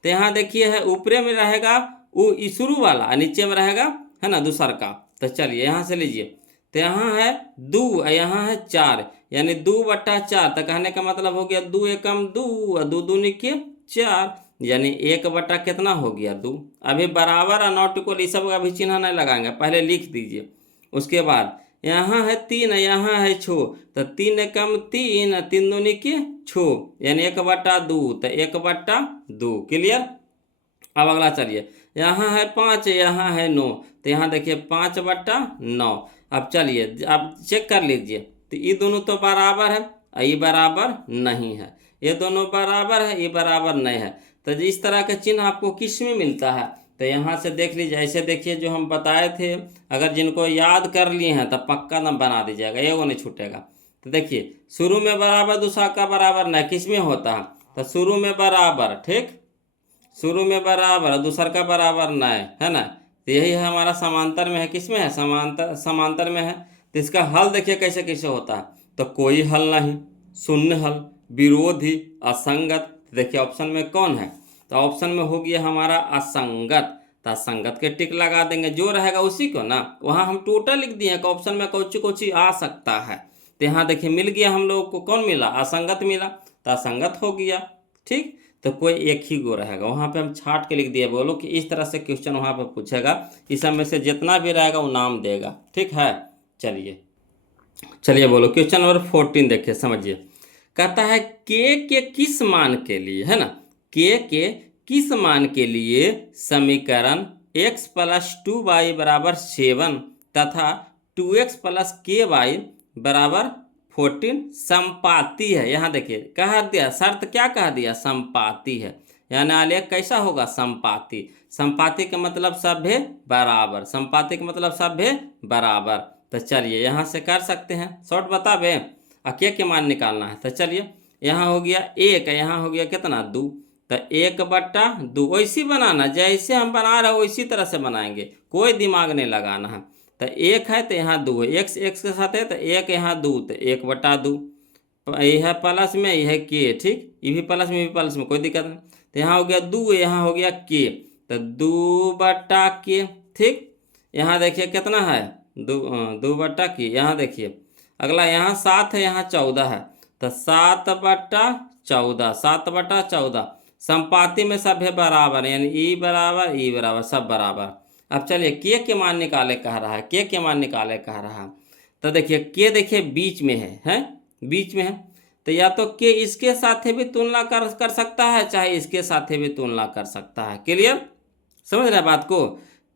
तो यहाँ देखिए है, ऊपरे में रहेगा वो शुरू वाला और नीचे में रहेगा, है ना, दूसर का। तो चलिए यहाँ से लीजिए, तो यहाँ है 2 और यहाँ है 4, यानी 2/4। तो कहने का मतलब हो गया 2 एकम 2 और 2 दूनी के 4, यानी 1 कितना हो गया 2। अभी बराबर और नॉट इक्वल ये सब अभी चिन्ह नहीं लगाएंगे, पहले लिख दीजिए। उसके बाद यहाँ है 3 यहाँ है 6, तो 3 एकम 3 और 3 दूनी के 6, यानी 1/2, तो 1/2। क्लियर। अब अगला चलिए, यहाँ है 5 यहाँ है 9, तो यहाँ देखिए 5/9। अब चलिए आप चेक कर लीजिए, तो ये दोनों तो बराबर है और ये बराबर नहीं है, ये दोनों बराबर है, ये बराबर नहीं है। तो इस तरह का चिन्ह आपको किस में मिलता है, तो यहाँ से देख लीजिए, ऐसे देखिए जो हम बताए थे, अगर जिनको याद कर लिए हैं तो पक्का नंबर बना दीजिएगा, ये वो नहीं छूटेगा। तो देखिए शुरू में बराबर, दूसरा का बराबर नहीं, किस में होता है, तो शुरू में बराबर, ठीक, शुरू में बराबर, दूसर का बराबर नहीं, है ना। तो यही है हमारा समांतर में है, किस में है, समांतर में है। तो इसका हल देखिए कैसे कैसे होता है, तो कोई हल नहीं, शून्य हल, विरोधी, असंगत। देखिए ऑप्शन में कौन है, तो ऑप्शन में हो गया हमारा असंगत। तो असंगत के टिक लगा देंगे, जो रहेगा उसी को ना, वहाँ हम टोटल लिख दिए कि ऑप्शन में कोची कोची आ सकता है। तो यहाँ देखिए मिल गया हम लोग को, कौन मिला, असंगत मिला, तो असंगत हो गया, ठीक। तो कोई एक ही गो रहेगा, वहाँ पे हम छाट के लिख दिए, बोलो कि इस तरह से क्वेश्चन वहाँ पे पूछेगा, इस सब में से जितना भी रहेगा वो नाम देगा, ठीक है। चलिए बोलो क्वेश्चन नंबर 14 देखिए, समझिए। कहता है के किस मान के लिए, है ना, के किस मान के लिए समीकरण x + 2y = 7 तथा 2x + ky = 14 संपाती है। यहाँ देखिए कह दिया, शर्त क्या कह दिया, संपाती है, यानी आलेख कैसा होगा, संपाती। संपाती का मतलब सभ्य बराबर, संपाती का मतलब सभ्य बराबर। तो चलिए यहाँ से कर सकते हैं, शॉर्ट बतावे, के मान निकालना है। तो चलिए यहाँ हो गया 1, यहाँ हो गया कितना 2, तो 1/2 वैसी बनाना, जैसे हम बना रहे हो उसी तरह से बनाएंगे, कोई दिमाग नहीं लगाना है। तो 1 है तो यहाँ 2 है, x के साथ है तो 1 यहाँ 2, तो 1/2। यह है प्लस में, यह है के, ठीक, ये भी प्लस में, भी प्लस में, कोई दिक्कत नहीं। तो यहाँ हो गया 2, यहाँ हो गया के, तो 2/k, ठीक। यहाँ देखिए कितना है 2/k। यहाँ देखिए अगला यहाँ 7 है, यहाँ 14 है, तो 7/14, 7/14। संपाती में सब है बराबर, यानी ई बराबर सब बराबर। अब चलिए के मान निकाले कह रहा है, के मान निकाले कह रहा है। तो देखिए के देखिए बीच में है बीच में है, तो या तो के इसके साथ भी तुलना कर सकता है, चाहे इसके साथ भी तुलना कर सकता है। क्लियर, समझ रहे बात को,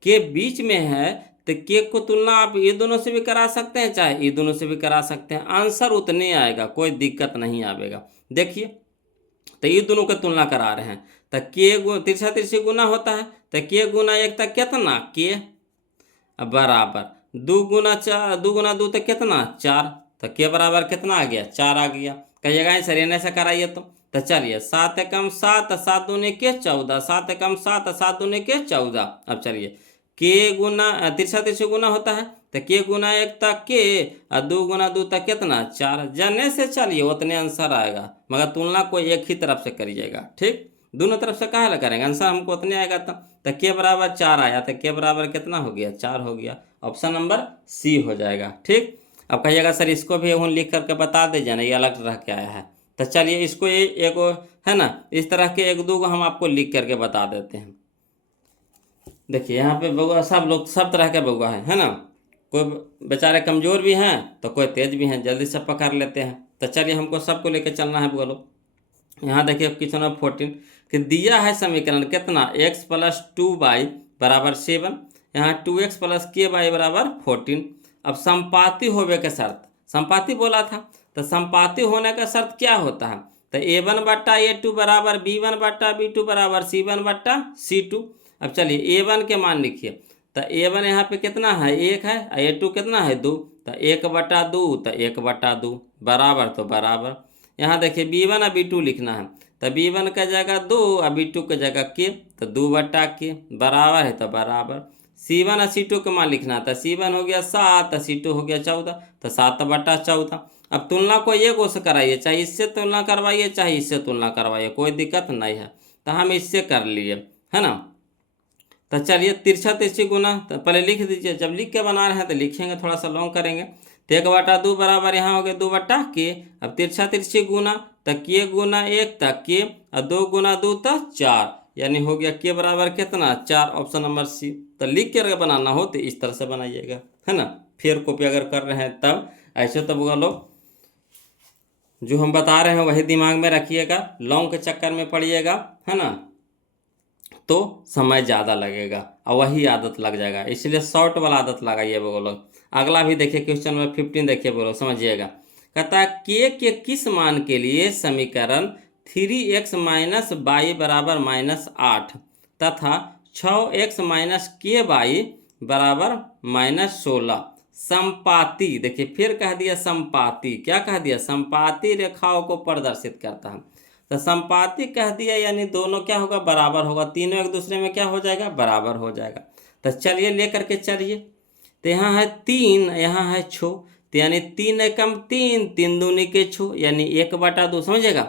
के बीच में है तो के को तुलना आप ये दोनों से भी करा सकते हैं, चाहे ये दोनों से भी करा सकते हैं, आंसर उतने आएगा, कोई दिक्कत नहीं आएगा। देखिए तो ये दोनों का तुलना करा रहे हैं, तो के तिरछा तिरछी गुना होता है, तो के गुना 1 तक कितना के, बराबर 2 तो कितना 4, तो के बराबर कितना आ गया 4 आ गया। कहिएगा सर इन्हें से कराइए तो चलिए 7 एकम 7 7 दूनी के 14, 7 एकम 7 7 दूनी के 14। अब चलिए के गुना तिरछा तिरछी गुना होता है तो के गुना 1 तक के और 2 गुना 2 तक कितना 4, जाने से चलिए उतने आंसर आएगा, मगर तुलना कोई एक ही तरफ से करिएगा। ठीक, दोनों तरफ से कहाँ करेंगे, आंसर हमको उतने आएगा। तो के बराबर 4 आया तो के बराबर कितना हो गया 4 हो गया, ऑप्शन नंबर सी हो जाएगा। ठीक, अब कहिएगा सर इसको भी हम लिख करके बता दीजिए ना, ये अलग रह के आया है। तो चलिए इसको ये एक है ना, इस तरह के 1 2 हम आपको लिख करके बता देते हैं। देखिए यहाँ पे बउआ सब लोग सब तरह के बउआ है ना, कोई बेचारे कमज़ोर भी हैं तो कोई तेज भी हैं, जल्दी से पकड़ लेते हैं। तो चलिए हमको सबको लेके चलना है बउआ लोग। यहाँ देखिए क्वेश्चन नंबर 14 कि दिया है समीकरण कितना x + 2y बराबर 7, यहाँ 2x + ky बराबर 14। अब संपाती होवे के शर्त, संपाती बोला था तो संपाती होने का शर्त क्या होता है, तो a1/a2 बराबर b1/b2 बराबर c1/c2। अब चलिए a1 के मान लिखिए, तो a1 यहाँ पे कितना है 1 है, a2 कितना है 2, तो 1/2 तो 1/2 बराबर तो बराबर। यहाँ देखिए b1 और b2 लिखना है, तो b1 का जगह 2 और b2 का जगह के, तो 2/k बराबर है तो बराबर। c1 और c2 के मान लिखना था, c1 हो गया 7 और c2 हो गया 14, तो 7/14। अब तुलना को ये को से कराइए, चाहे इससे तुलना करवाइए चाहे इससे तुलना करवाइए, कोई दिक्कत नहीं है। तो हम इससे कर लिए है ना। तो चलिए तिरछा तिरछी गुना तो पहले लिख दीजिए, जब लिख के बना रहे हैं तो लिखेंगे थोड़ा सा लॉन्ग करेंगे। तो 1/2 बराबर यहाँ हो गया 2/k। अब तिरछा तिरछी गुना तो के गुना 1 तक के और 2 गुना 2 तक 4, यानी हो गया के बराबर कितना 4, ऑप्शन नंबर सी। तो लिख के अगर बनाना हो तो इस तरह से बनाइएगा है ना, फिर कॉपी अगर कर रहे हैं तब ऐसे तब वो लोग जो हम बता रहे हैं वही दिमाग में रखिएगा, लॉन्ग के चक्कर में पड़िएगा है ना तो समय ज़्यादा लगेगा और वही आदत लग जाएगा, इसलिए शॉर्ट वाला आदत लगाइए वो लोग। अगला भी देखिए क्वेश्चन नंबर 15 देखिए वो लोग समझिएगा। कहता है के किस मान के लिए समीकरण 3x - y बराबर -8 तथा 6x - ky बराबर -16 संपाती, देखिए फिर कह दिया संपाती, क्या कह दिया संपाती रेखाओं को प्रदर्शित करता है। तो संपाती कह दिया यानी दोनों क्या होगा बराबर होगा, तीनों एक दूसरे में क्या हो जाएगा बराबर हो जाएगा। तो चलिए लेकर के चलिए, तो यहाँ है 3 यहाँ है 6, तो यानी 3 एकम 3 3 दूनी के 6 यानी 1/2 समझिएगा।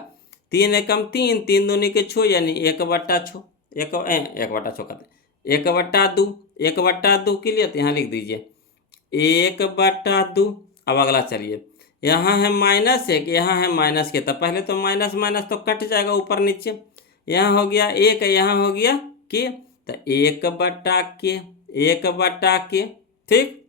3 एकम 3 3 दूनी के 6 यानी 1/6 1/6 कहते 1/2 1/2 के लिए तो यहाँ लिख दीजिए 1/2। अब अगला चलिए, यहाँ है -1 यहाँ है -k, तो पहले तो माइनस माइनस तो कट जाएगा ऊपर नीचे, यहाँ हो गया 1 यहाँ हो गया k, तो 1/k 1/k। ठीक,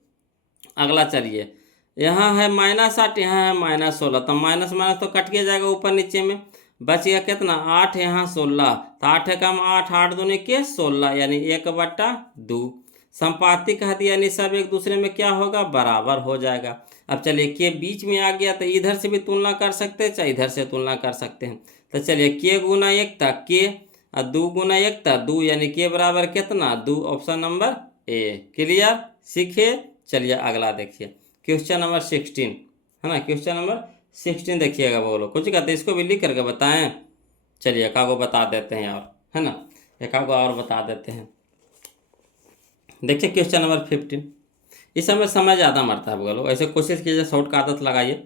अगला चलिए, यहाँ है -8 यहाँ है -16, तो माइनस माइनस तो कट के जाएगा ऊपर नीचे में, बच गया कितना 8 यहाँ 16, तो 8 एकम 8 8 दूनी के 16 यानी 1/2 संपाती कह दिया यानी सब एक दूसरे में क्या होगा बराबर हो जाएगा। अब चलिए के बीच में आ गया तो इधर से भी तुलना कर सकते हैं चाहे इधर से तुलना कर सकते हैं। तो चलिए के गुना 1 था के और 2 गुना 1 था 2 यानी के बराबर कितना 2, ऑप्शन नंबर ए। क्लियर, सीखे। चलिए अगला देखिए क्वेश्चन नंबर 16 है ना, क्वेश्चन नंबर 16 देखिएगा बोलो कुछ कहते हैं, इसको भी लिख करके बताएं। चलिए एक आगो बता देते हैं और है ना, एक आगो और बता देते हैं। देखिए क्वेश्चन नंबर 15, इस समय ज़्यादा मरता है बोलो, ऐसे कोशिश कीजिए शॉर्ट का आदत लगाइए।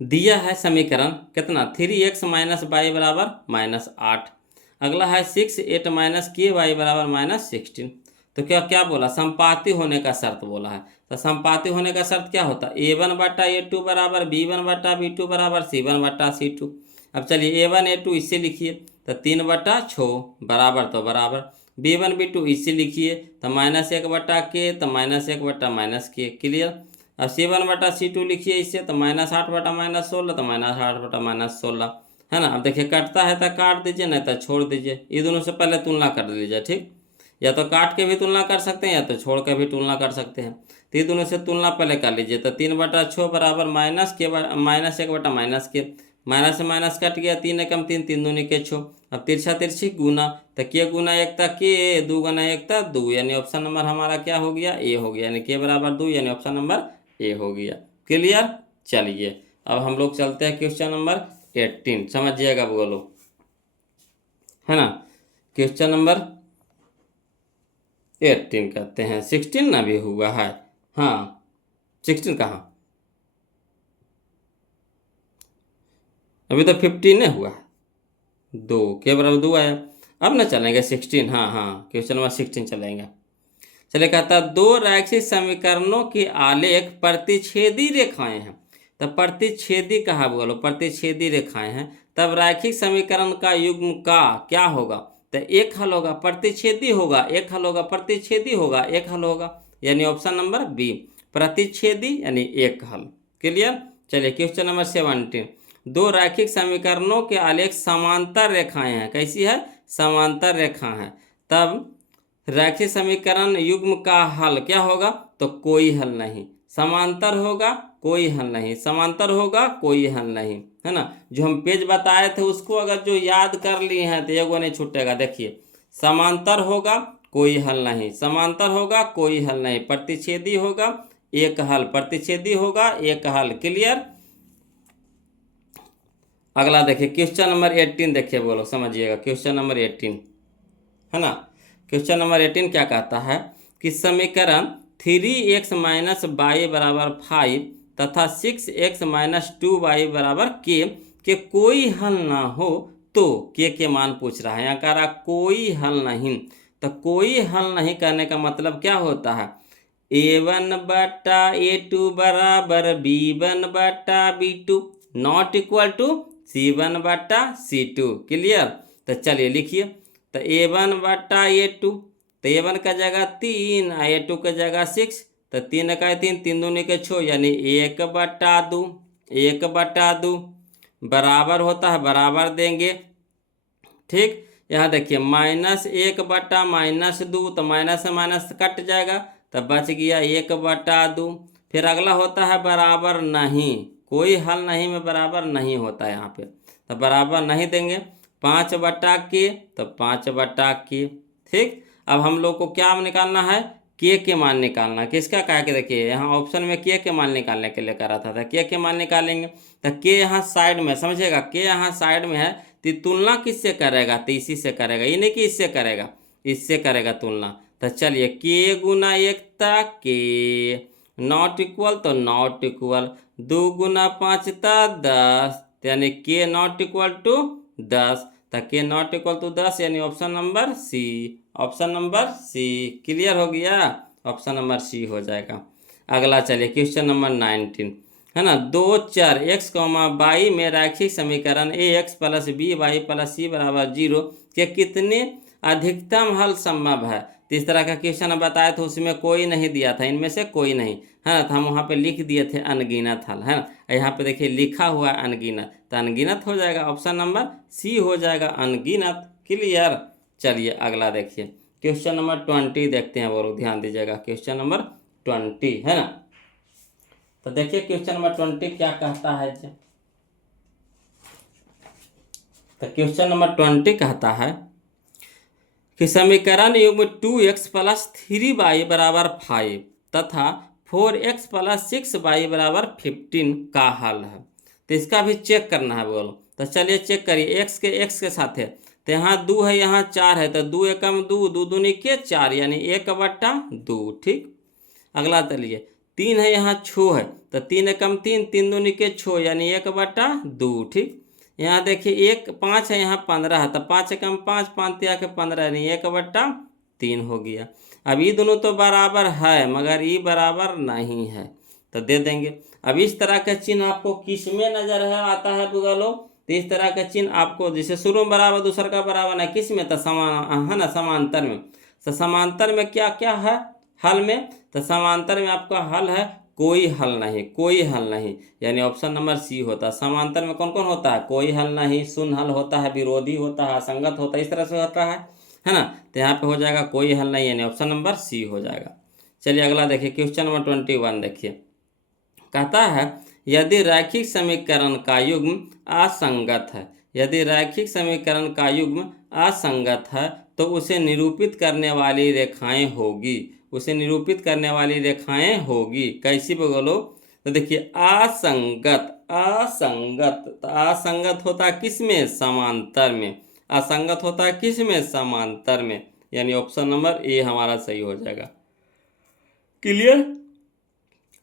दिया है समीकरण कितना 3x - y बराबर -8, अगला है 6 8 - ky बराबर -16। तो क्या क्या बोला संपाती होने का शर्त बोला है, तो संपाती होने का शर्त क्या होता है a1/a2 बराबर b1/b2 बराबर c1/c2। अब चलिए a1 a2 इससे लिखिए तो 3/6 बराबर तो बराबर, b1 b2 इससे लिखिए तो -1/k तो -1/-k। क्लियर। अब c1/c2 लिखिए इससे तो -8/-16 तो -8/-16 है ना। अब देखिए कटता है तो काट दीजिए नहीं तो छोड़ दीजिए, ये दोनों से पहले तुलना कर लीजिए। ठीक, या तो काट के भी तुलना कर सकते हैं या तो छोड़ के भी तुलना कर सकते हैं, तो ये दोनों से तुलना पहले कर लीजिए। तो 3/6 बराबर -1/-k माइनस से माइनस कट गया, 3 एकम 3, 3 दूनी के 6। अब तिरछा तिरछी गुना, तो के गुना 1 था के, 2 गुना 1 था 2, यानी ऑप्शन नंबर हमारा क्या हो गया, ए हो गया, यानी के बराबर 2, यानी ऑप्शन नंबर ए हो गया। क्लियर। चलिए अब हम लोग चलते हैं क्वेश्चन नंबर 18, समझिएगा बोलो, है ना। क्वेश्चन नंबर 18 कहते हैं, 16 ना भी हुआ है, हाँ 16 कहाँ, अभी तो 15 हुआ है, 2 के बराबर 2 आया। अब ना चलेंगे 16, हाँ हाँ क्वेश्चन नंबर 16 चलेंगे। चलिए कहता है, दो रैखिक समीकरणों के आलेख प्रतिच्छेदी रेखाएं हैं। तब प्रतिच्छेदी कहा बोलो, प्रतिच्छेदी रेखाएं हैं, तब रैखिक समीकरण का युग्म का क्या होगा, तो एक हल होगा, प्रतिच्छेदी होगा एक हल होगा, प्रतिच्छेदी होगा एक हल होगा, यानी ऑप्शन नंबर बी, प्रतिच्छेदी यानी एक हल। क्लियर। चलिए क्वेश्चन नंबर 17, दो रैखिक समीकरणों के आलेख समांतर रेखाएं हैं, कैसी है, समांतर रेखा है, तब रैखिक समीकरण युग्म का हल क्या होगा, तो कोई हल नहीं, समांतर होगा कोई हल नहीं, समांतर होगा कोई हल नहीं, है ना। जो हम पेज बताए थे उसको अगर जो याद कर लिए हैं तो एगो नहीं छूटेगा। देखिए, समांतर होगा कोई हल नहीं, समांतर होगा कोई हल नहीं, प्रतिच्छेदी होगा एक हल, प्रतिच्छेदी होगा एक हल। क्लियर। अगला देखिए क्वेश्चन नंबर 18, देखिए बोलो समझिएगा, क्वेश्चन नंबर 18, है ना। क्वेश्चन नंबर 18 क्या कहता है कि समीकरण 3x माइनस वाई बराबर 5 तथा 6x माइनस 2y बराबर के कोई हल ना हो तो के मान पूछ रहा है। यहाँ कह रहा कोई हल नहीं, तो कोई हल नहीं करने का मतलब क्या होता है, a1 बटा a2 बराबर b1 बटा b2 not equal to c1 बटा c2। क्लियर। तो चलिए लिखिए, तो a1 बटा a2, तो a1 का जगह 3, a2 का जगह 6, तो 3 का 3, 3 दूनी के 6, यानी 1 बटा 2, 1 बटा 2 बराबर होता है, बराबर देंगे। ठीक, यहाँ देखिए -1 बटा -2, तो माइनस से माइनस कट जाएगा, तो बच गया 1 बटा 2। फिर अगला होता है बराबर नहीं, कोई हल नहीं में बराबर नहीं होता है यहाँ पे, तो बराबर नहीं देंगे, 5 बटा के, तो 5 बटा के। ठीक, अब हम लोग को क्या निकालना है, के मान निकालना है। किसका कहा कि देखिए यहाँ ऑप्शन में के मान निकालने के लिए करा था, के मान निकालेंगे, तो के यहाँ साइड में, समझिएगा के यहाँ साइड में है, तो तुलना किससे करेगा, तो इसी से करेगा, ये नहीं कि इससे करेगा, इससे करेगा तुलना। तो चलिए के गुना 1 था के, नॉट इक्वल तो नॉट इक्वल, 2 गुना 5 था 10, यानी के नॉट इक्वल टू 10, तो के नॉट इक्वल टू 10, यानी option number C, option number C. Clear हो गया, ऑप्शन नंबर सी हो जाएगा। अगला चलिए क्वेश्चन नंबर 19, है ना। दो चर x, y में रैखिक समीकरण ax plus B Y plus C बराबर 0 के कितने अधिकतम हल संभव है। तो इस तरह का क्वेश्चन बताया तो उसमें कोई नहीं दिया था, इनमें से कोई नहीं, है ना। तो हम वहाँ पे लिख दिए थे अनगिनत हल, है ना। यहाँ पे देखिए लिखा हुआ है अनगिनत, तो अनगिनत हो जाएगा, ऑप्शन नंबर सी हो जाएगा, अनगिनत। क्लियर। चलिए अगला देखिए क्वेश्चन नंबर 20 देखते हैं, बोलो ध्यान दीजिएगा, क्वेश्चन नंबर 20, है ना। तो देखिए क्वेश्चन नंबर 20 क्या कहता है। तो क्वेश्चन नंबर 20 कहता है कि समीकरण युग्म 2x प्लस 3y बराबर 5 तथा 4x प्लस 6y बराबर 15 का हल है। तो इसका भी चेक करना है, बोलो। तो चलिए चेक करिए, x के साथ है, तो यहाँ 2 है, यहाँ 4 है, तो 2 एकम 2, 2 दूनी के 4, यानी 1 बटा 2। ठीक, अगला चलिए 3 है, यहाँ 6 है, तो 3 एकम 3, 3 दूनी के 6, यानी 1 बटा 2। ठीक, यहाँ देखिए 5 है, यहाँ 15 है, तो 5 एकम 5, 5 तिया के 15, यानी 1 बटा 3 हो गया। अब ये दोनों तो बराबर है, मगर ये बराबर नहीं है, तो दे देंगे। अब इस तरह का चिन्ह आपको किस में नजर है आता है बुगलो, तो इस तरह का चिन्ह आपको जैसे शुरू में बराबर, दूसरा का बराबर है, किस में, तो समान, है ना, समांतर में। तो समांतर में क्या क्या है हल में, तो समांतर में आपका हल है कोई हल नहीं, कोई हल नहीं, यानी ऑप्शन नंबर सी होता है। समांतर में कौन कौन होता है, कोई हल नहीं, शून्य हल होता है, विरोधी होता है, असंगत होता है, इस तरह से होता है ना। तो यहाँ पे हो जाएगा कोई हल नहीं, यानी ऑप्शन नंबर सी हो जाएगा। चलिए अगला देखिए क्वेश्चन नंबर 21 देखिए, कहता है यदि रैखिक समीकरण का युग्म असंगत है, यदि रैखिक समीकरण का युग्म असंगत है तो उसे निरूपित करने वाली रेखाएं होगी, उसे निरूपित करने वाली रेखाएं होगी। कैसी बोलो? तो देखिए असंगत, असंगत तो असंगत होता किस में? समांतर में। असंगत होता किस में? समांतर में। यानी ऑप्शन नंबर ए हमारा सही हो जाएगा। क्लियर?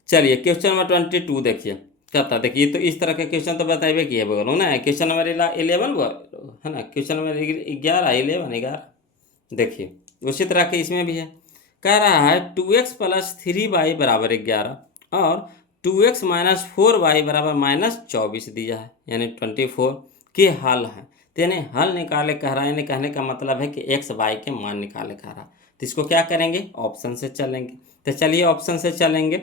चलिए क्वेश्चन नंबर 22 देखिए कहता, देखिए तो इस तरह के क्वेश्चन तो बताइए किए बोलो ना। क्वेश्चन नंबर 11 है ना, क्वेश्चन नंबर 11 देखिए उसी तरह के इसमें भी है। कह रहा है 2x + 3y = 11 और 2x - 4y = -24 दिया है, यानी 24 के हल है। तो यानी हल निकाले कह रहा है, यानी कहने का मतलब है कि x y के मान निकाले कह रहा है। तो इसको क्या करेंगे? ऑप्शन से चलेंगे। तो चलिए ऑप्शन से चलेंगे।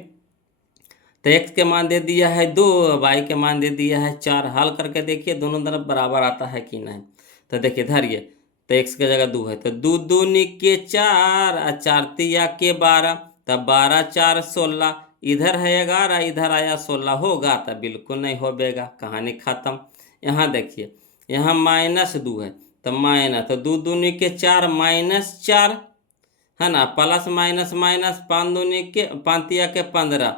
तो x के मान दे दिया है 2, y के मान दे दिया है 4। हल करके देखिए दोनों तरफ बराबर आता है कि नहीं। तो देखिए धरिए, तो x की जगह 2 है तो 2 दूनी के 4 और 4 तिया के 12, तब 12 4 16, इधर है 11 इधर आया 16 होगा? तब बिल्कुल नहीं होगा, कहानी खत्म। यहाँ देखिए यहाँ -2 है तो माइनस, तो 2 दूनी के 4 -4 है ना, प्लस माइनस माइनस 5 दूनी के 5 तिया के 15,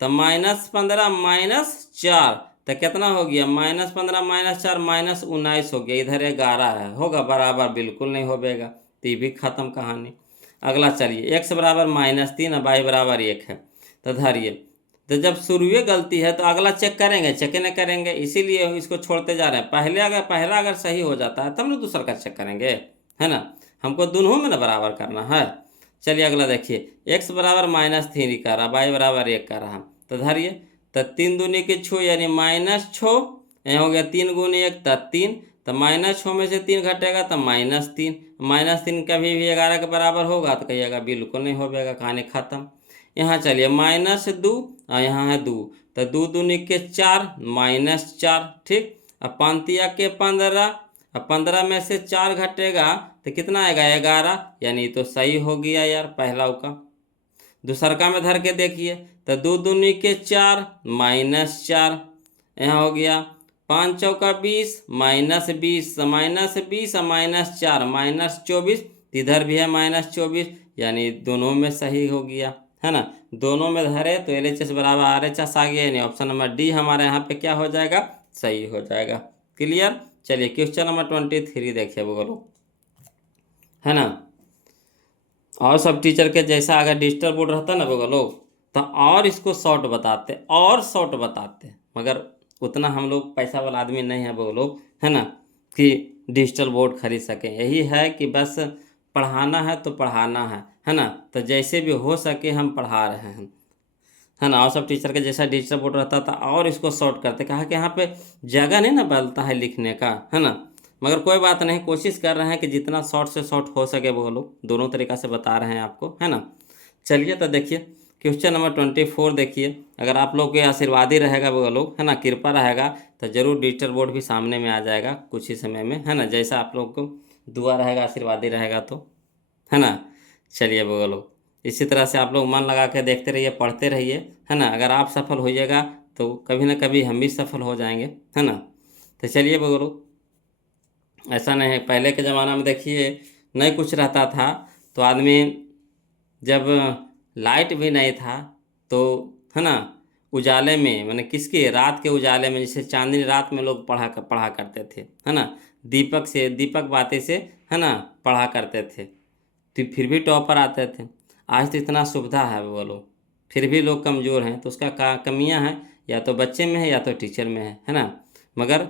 तो -15 -4 तो कितना हो गया? -15 -4 -19 हो गया, इधर 11 है, होगा बराबर? बिल्कुल नहीं होगा, तो ये भी खत्म कहानी। अगला चलिए x बराबर -3 और y बराबर 1 है। तो धरिए, तो जब शुरुए गलती है तो अगला चेक करेंगे? चेक नहीं करेंगे, इसीलिए इसको छोड़ते जा रहे हैं। पहला अगर सही हो जाता है तब ना दूसरा का चेक करेंगे, है ना। हमको दोनों में ना बराबर करना है। चलिए अगला देखिए x बराबर -3 का रहा, y बराबर 1 का रहा। तो धरिए, तो 3 दूनी के 6 यानी -6, यहाँ हो गया 3 गुने 1 तो 3, तो -6 में से 3 घटेगा तो -3, -3 कभी भी 11 के बराबर होगा? तो कहिएगा बिल्कुल नहीं होगा, कहानी खत्म। यहाँ चलिए -2 और यहाँ है 2, तो 2 दूनी के 4 -4, ठीक। अब 5 तिया के 15, अब 15 में से 4 घटेगा तो कितना आएगा? 11, यानी तो सही हो गया यार पहला का। दूसरका में धर के देखिए, तो 2 दूनी के 4 -4, यहाँ हो गया 5 चौका 20 -20, -20 और -4 -24, इधर भी है -24, यानी दोनों में सही हो गया, है ना। दोनों में धरे तो LHS बराबर RHS आ गया, यानी ऑप्शन नंबर डी हमारे यहाँ पे क्या हो जाएगा? सही हो जाएगा। क्लियर? चलिए क्वेश्चन नंबर 23 देखिए बोलो, है ना। और सब टीचर के जैसा अगर डिजिटल बोर्ड रहता ना बोलो तो और इसको शॉर्ट बताते और शॉर्ट बताते, मगर उतना हम लोग पैसा वाला आदमी नहीं है वो लोग, है ना, कि डिजिटल बोर्ड खरीद सकें। यही है कि बस पढ़ाना है तो पढ़ाना है ना। तो जैसे भी हो सके हम पढ़ा रहे हैं, है ना। और सब टीचर के जैसा डिजिटल बोर्ड रहता था और इसको शॉर्ट करते, कहा कि यहाँ पे जगह नहीं ना बनता है लिखने का, है ना। मगर कोई बात नहीं, कोशिश कर रहे हैं कि जितना शॉर्ट से शॉर्ट हो सके वो लोग दोनों तरीक़ा से बता रहे हैं आपको, है ना। चलिए तो देखिए क्वेश्चन नंबर 24 देखिए, अगर आप लोग के आशीर्वाद ही रहेगा वो लोग, है ना, कृपा रहेगा तो ज़रूर डिजिटल बोर्ड भी सामने में आ जाएगा कुछ ही समय में, है ना। जैसा आप लोग को दुआ रहेगा, आशीर्वाद ही रहेगा तो, है ना। चलिए वो लोग इसी तरह से आप लोग मन लगा के देखते रहिए, पढ़ते रहिए, है ना। अगर आप सफल होइएगा तो कभी ना कभी हम भी सफल हो जाएंगे, है ना। तो चलिए वो लोग, ऐसा नहीं है, पहले के ज़माना में देखिए नहीं कुछ रहता था तो आदमी जब लाइट भी नहीं था तो, है ना, उजाले में, मैंने किसके रात के उजाले में, जैसे चांदनी रात में लोग पढ़ा करते थे, है ना। दीपक बाती से, है ना, पढ़ा करते थे तो फिर भी टॉपर आते थे। आज तो इतना सुविधा है वो लोग, फिर भी लोग कमज़ोर हैं, तो उसका कमियां हैं, या तो बच्चे में है या तो टीचर में है ना। मगर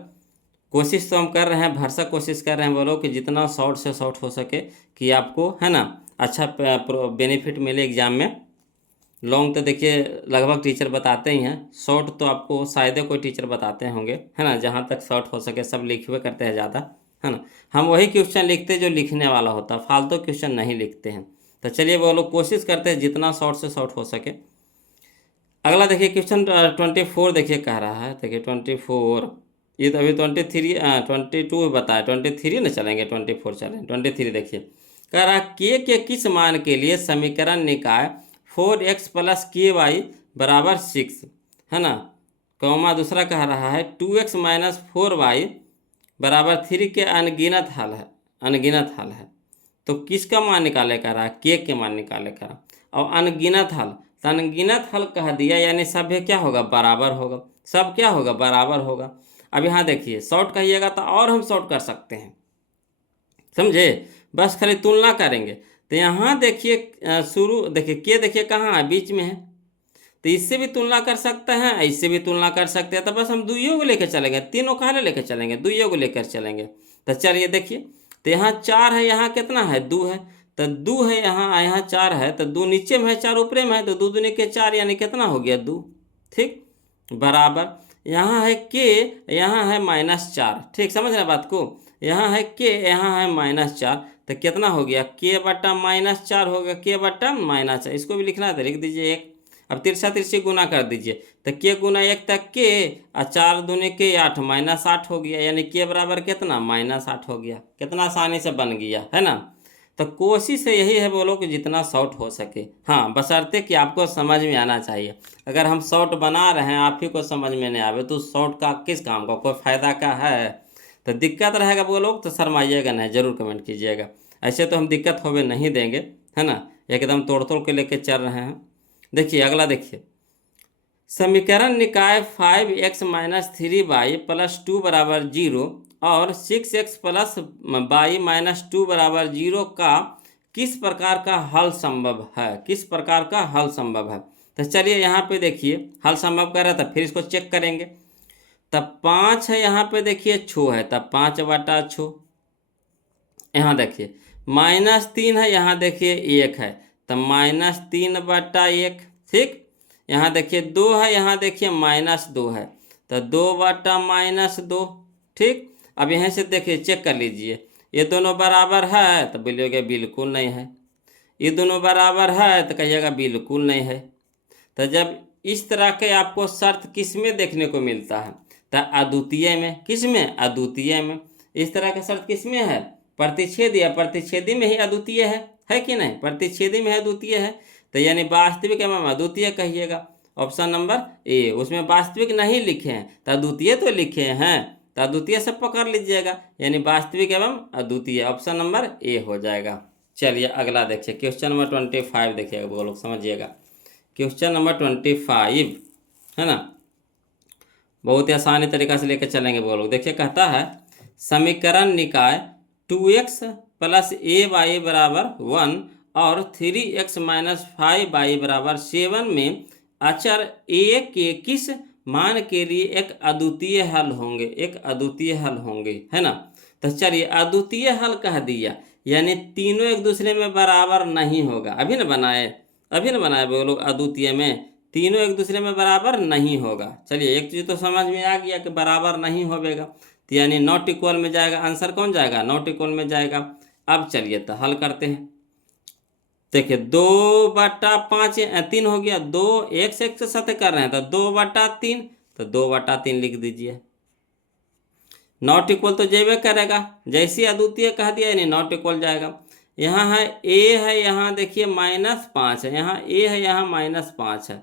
कोशिश तो हम कर रहे हैं, भरसक कोशिश कर रहे हैं बोलो कि जितना शॉर्ट से शॉर्ट हो सके कि आपको, है ना, अच्छा बेनिफिट मिले एग्ज़ाम में। लॉन्ग तो देखिए लगभग टीचर बताते ही हैं, शॉर्ट तो आपको शायद कोई टीचर बताते होंगे, है ना। जहाँ तक शॉर्ट हो सके सब लिखे करते हैं ज़्यादा, है ना। हम वही क्वेश्चन लिखते जो लिखने वाला होता, फालतू क्वेश्चन नहीं लिखते हैं। तो चलिए वो लोग कोशिश करते हैं जितना शॉर्ट से शॉर्ट हो सके। अगला देखिए क्वेश्चन 24 देखिए कह रहा है, देखिए 24, ये तो अभी 22 बताया, 23 ना चलेंगे, 24 चलेंगे। 23 देखिए कह रहा के किस मान के लिए समीकरण निकाय 4x + ky = 6, है ना, कौमा दूसरा कह रहा है 2x माइनस 4y बराबर 3 के अनगिनत हल है, अनगिनत हल है। तो किसका मान निकाले कर रहा है? के मान निकाले कर रहा। और अनगिनत हल, तो अनगिनत हल कह दिया यानी सभ्य क्या होगा? बराबर होगा। सब क्या होगा? बराबर होगा। अब यहाँ देखिए शॉर्ट कहिएगा तो और हम शॉर्ट कर सकते हैं, समझे? बस खाली तुलना करेंगे। तो यहाँ देखिए शुरू देखिए के देखिए कहाँ है? बीच में है। तो इससे भी तुलना कर सकते हैं, इससे भी तुलना कर सकते हैं। तो बस हम दुइयों को लेकर चलेंगे, तीनों काहे लेकर चलेंगे? दुइयों को लेकर चलेंगे। तो चलिए देखिए, तो यहाँ 4 है, यहाँ कितना है? 2 है। तो 2 है यहाँ 4 है, तो 2 नीचे में है, 4 ऊपरे में है, तो 2 दूनी के 4 यानी कितना हो गया? 2। ठीक, बराबर। यहाँ है के, यहाँ है -4। ठीक, समझ रहे बात को? यहाँ है के, यहाँ है -4, तो कितना हो गया? के बट्टा -4 हो गया, के बट्टा -4। इसको भी लिखना है तो लिख दीजिए 1। अब तिरछा तिरछी गुना कर दीजिए, तो के गुना 1 तक के, और 4 दूनी के 8, -8 हो गया, यानी के बराबर कितना? -8 हो गया। कितना आसानी से बन गया, है ना? तो कोशिश यही है बोलो कि जितना शॉर्ट हो सके, हाँ, बशर्ते कि आपको समझ में आना चाहिए। अगर हम शॉर्ट बना रहे हैं, आप ही को समझ में नहीं आवे, तो शॉर्ट का किस काम का? कोई फ़ायदा का है? तो दिक्कत रहेगा वो लोग, तो शर्माइएगा नहीं, ज़रूर कमेंट कीजिएगा। ऐसे तो हम दिक्कत होवे नहीं देंगे, है ना? एकदम तोड़ तोड़ के लेके चल रहे हैं। देखिए अगला देखिए, समीकरण निकाय 5x - 3y + 2 बराबर 0 और 6x + y - 2 बराबर 0 का किस प्रकार का हल संभव है? किस प्रकार का हल संभव है? तो चलिए यहाँ पे देखिए हल संभव कर रहा था, फिर इसको चेक करेंगे। तब 5 है, यहाँ पे देखिए छो है, तब 5 बटा छो। यहाँ देखिए -3 है, यहाँ देखिए 1 है, तब -3 बटा 1। ठीक, यहाँ देखिए 2 है, यहाँ देखिए -2 है, तो 2 बटा -2। ठीक, अब यहाँ से देखिए चेक कर लीजिए, ये दोनों बराबर है तो बोलिएगा बिल्कुल नहीं है, ये दोनों बराबर है तो कहिएगा बिल्कुल नहीं है। तो जब इस तरह के आपको शर्त किस में देखने को मिलता है? तो अद्वितीय में। किस में? अद्वितीय में। इस तरह का शर्त किस में है? प्रतिच्छेदी, प्रतिच्छेदी में ही अद्वितीय है कि नहीं? प्रतिच्छेदी में अद्वितीय है, तो यानी वास्तविक एवं अद्वितीय कहिएगा। ऑप्शन नंबर ए, उसमें वास्तविक नहीं लिखे हैं तो अद्वितीय तो लिखे हैं, तो अद्वितीय से पकड़ लीजिएगा, यानी वास्तविक एवं अद्वितीय। ऑप्शन नंबर ए हो जाएगा। चलिए अगला देखिए, क्वेश्चन नंबर 25 देखिएगा वो लोग, समझिएगा। क्वेश्चन नंबर 25 है ना, बहुत ही आसानी तरीका से लेकर चलेंगे वो लोग। देखिए कहता है समीकरण निकाय 2x + ay बराबर 1 और 3x - 5y बराबर 7 में अचर a के किस मान के लिए एक अद्वितीय हल होंगे? एक अद्वितीय हल होंगे, है ना? तो चलिए अद्वितीय हल कह दिया, यानी तीनों एक दूसरे में बराबर नहीं होगा। अभी न बनाए वो लोग, अद्वितीय में तीनों एक दूसरे में बराबर नहीं होगा। चलिए एक चीज़ तो समझ में आ गया कि बराबर नहीं होगा, तो यानी नॉट इक्वल में जाएगा। आंसर कौन जाएगा? नॉट इक्वल में जाएगा। अब चलिए तो हल करते हैं। देखिए 2/5 3 हो गया, 2 एक से साथ कर रहे हैं तो 2/3, तो 2/3 लिख दीजिए। नॉट इक्वल तो जेबे करेगा, जैसे अद्वितीय कह दिया यानी नॉट इक्वल जाएगा। यहाँ है ए है, यहाँ देखिए -5 है, यहाँ ए है, यहाँ -5 है,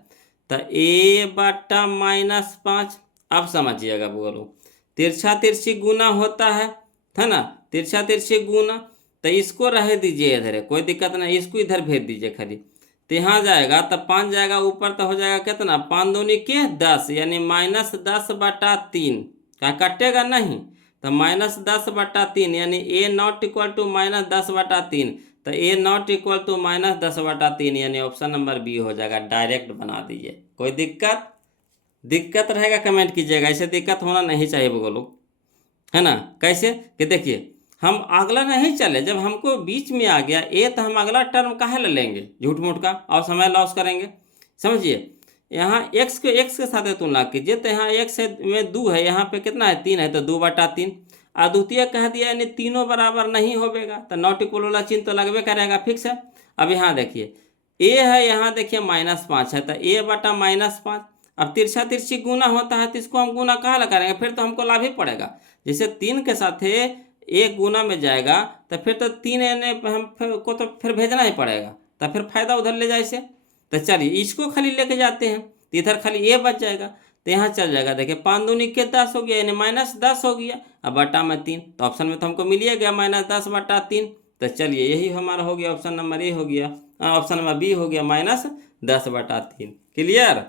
तो a बटा -5। अब समझिएगा बोलो, तिरछा तिरछी गुना होता है ना? तिरछा तिरछी गुना, तो इसको रह दीजिए इधर, कोई दिक्कत नहीं, इसको इधर भेज दीजिए खाली। तो यहाँ जाएगा तो 5 जाएगा ऊपर, तो हो जाएगा कितना? 5 दूनी के 10, यानी -10/3। क्या कटेगा नहीं? तो -10/3 यानी a नॉट इक्वल टू -10/3, तो a नॉट इक्वल टू -10/3 यानी ऑप्शन नंबर बी हो जाएगा। डायरेक्ट बना दीजिए। कोई दिक्कत रहेगा कमेंट कीजिएगा, ऐसे दिक्कत होना नहीं चाहिए बोलो, है ना? कैसे कि देखिए हम अगला नहीं चले, जब हमको बीच में आ गया ए तो हम अगला टर्म काहे ले लेंगे झूठ मूठ का, और समय लॉस करेंगे। समझिए यहाँ x के साथ तुलना कीजिए, तो यहाँ x में 2 है, यहाँ पे कितना है? 3 है, तो 2/3। अद्वितीय कह दिया यानी तीनों बराबर नहीं होगा, तो नॉट इक्वल वाला चिन्ह तो लगभग करेगा, फिक्स है। अब यहाँ देखिए a है, यहाँ देखिए -5 है, तो a बटा -5। अब तिरछा तिरछी गुना होता है तो इसको हम गुना कहाँ करेंगे? फिर तो हमको लाभ ही पड़ेगा। जैसे 3 के साथ एक गुना में जाएगा तो फिर तो 3 हम को तो फिर भेजना ही पड़ेगा, तो फिर फायदा उधर ले जाए से। तो चलिए इसको खाली लेके जाते हैं, तो इधर खाली ए बच जाएगा, तो यहाँ चल जाएगा। देखिए 5 दूनी के 10 हो गया, यानी -10 हो गया। अब बटा में 3, तो ऑप्शन में तो हमको मिल ही गया -10/3। तो चलिए यही हमारा हो गया, ऑप्शन नंबर ए हो गया, ऑप्शन नंबर बी हो गया -10/3। क्लियर।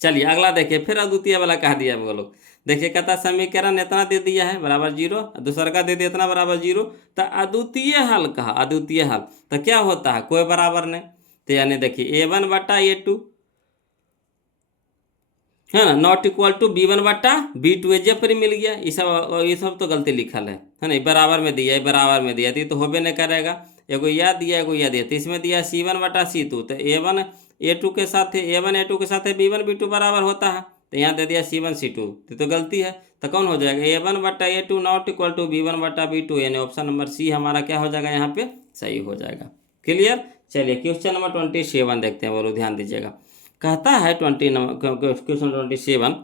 चलिए अगला देखिए, फिर अद्वितीय वाला कह दिया बोलो। देखिए कहता समीकरण इतना दे दिया है बराबर 0, दूसरा का दे दिया इतना बराबर 0। तो अद्वितीय हल कहा, अद्वितीय हल तो क्या होता है, कोई बराबर नहीं। तो यानी देखिए A1/A2 है ना, नॉट इक्वल टू B1/B2, जे पर मिल गया। ये सब तो गलती लिखल है ना, बराबर में दिया, बराबर में दिया तो होबे नहीं करेगा। एगो यह दिया, एगो यह दिया, तो इसमें दिया C1/C2, तो A1A2 के साथ A1A2 के साथ B1B2 बराबर होता है। तो यहाँ दे दिया C1C2, तो गलती है। तो कौन हो जाएगा, A1/A2 not equal to B1/B2, यानी ऑप्शन नंबर सी हमारा क्या हो जाएगा, यहाँ पे सही हो जाएगा। क्लियर। चलिए क्वेश्चन नंबर 27 देखते हैं, बोलो ध्यान दीजिएगा। कहता है क्वेश्चन 27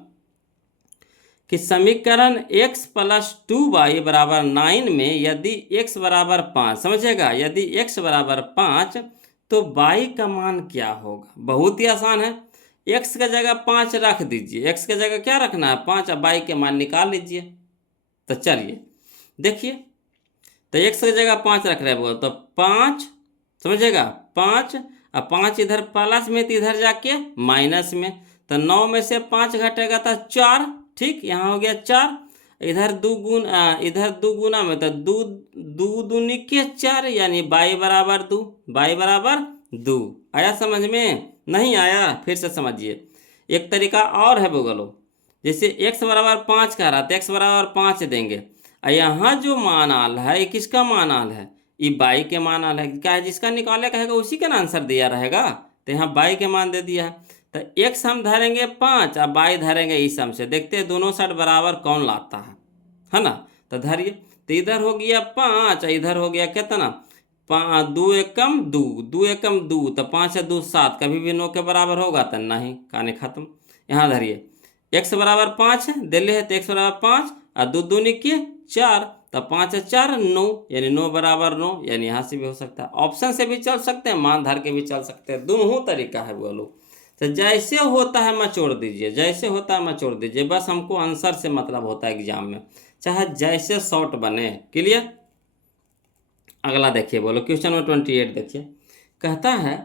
कि समीकरण x + 2y = 9 में यदि x = 5, समझेगा, यदि x = 5 तो y का मान क्या होगा। बहुत ही आसान है, x का जगह 5 रख दीजिए, x का जगह क्या रखना है 5, अब y के मान निकाल लीजिए। तो चलिए देखिए, तो x की जगह 5 रख रहे हैं, बोल तो 5, समझेगा 5, अब 5 इधर प्लस में तो इधर जाके माइनस में, तो 9 में से 5 घटेगा तो 4, ठीक, यहाँ हो गया 4। इधर 2 गुना में तो 2 दूनी के 4, यानी y = 2, y = 2। आया समझ में, नहीं आया फिर से समझिए। एक तरीका और है बोलो, जैसे x = 5 कह रहा, तो x = 5 देंगे, और यहाँ जो मान आल है, ये किसका मान आल है, ये बाई के मान आल है। क्या है, जिसका निकाले कहेगा उसी का आंसर दिया रहेगा। तो यहाँ बाई के मान दे दिया है, तो x हम धरेंगे 5 और बाई धरेंगे इस हम से, देखते हैं दोनों साइड बराबर कौन लाता है ना। तो धरिए, तो इधर हो गया 5 और इधर हो गया कितना, 2 एकम 2, 2 एकम 2, तो 5 और 2 7, कभी भी 9 के बराबर होगा तो नहीं, कहानी खत्म। यहाँ धरिए x = 5 है, दिल्ली है, तो x = 5 और 2 दूनी के 4, तो 5 और 4 9, यानी 9 = 9, यानी यहाँ से भी हो सकता है, ऑप्शन से भी चल सकते हैं, मान धर के भी चल सकते हैं, दोनों तरीका है बोलो। तो जैसे होता है मचोड़ दीजिए, जैसे होता है मचोड़ दीजिए, बस हमको आंसर से मतलब होता है एग्जाम में, चाहे जैसे शॉर्ट बने। क्लियर। अगला देखिए बोलो, क्वेश्चन नंबर 28 देखिए। कहता है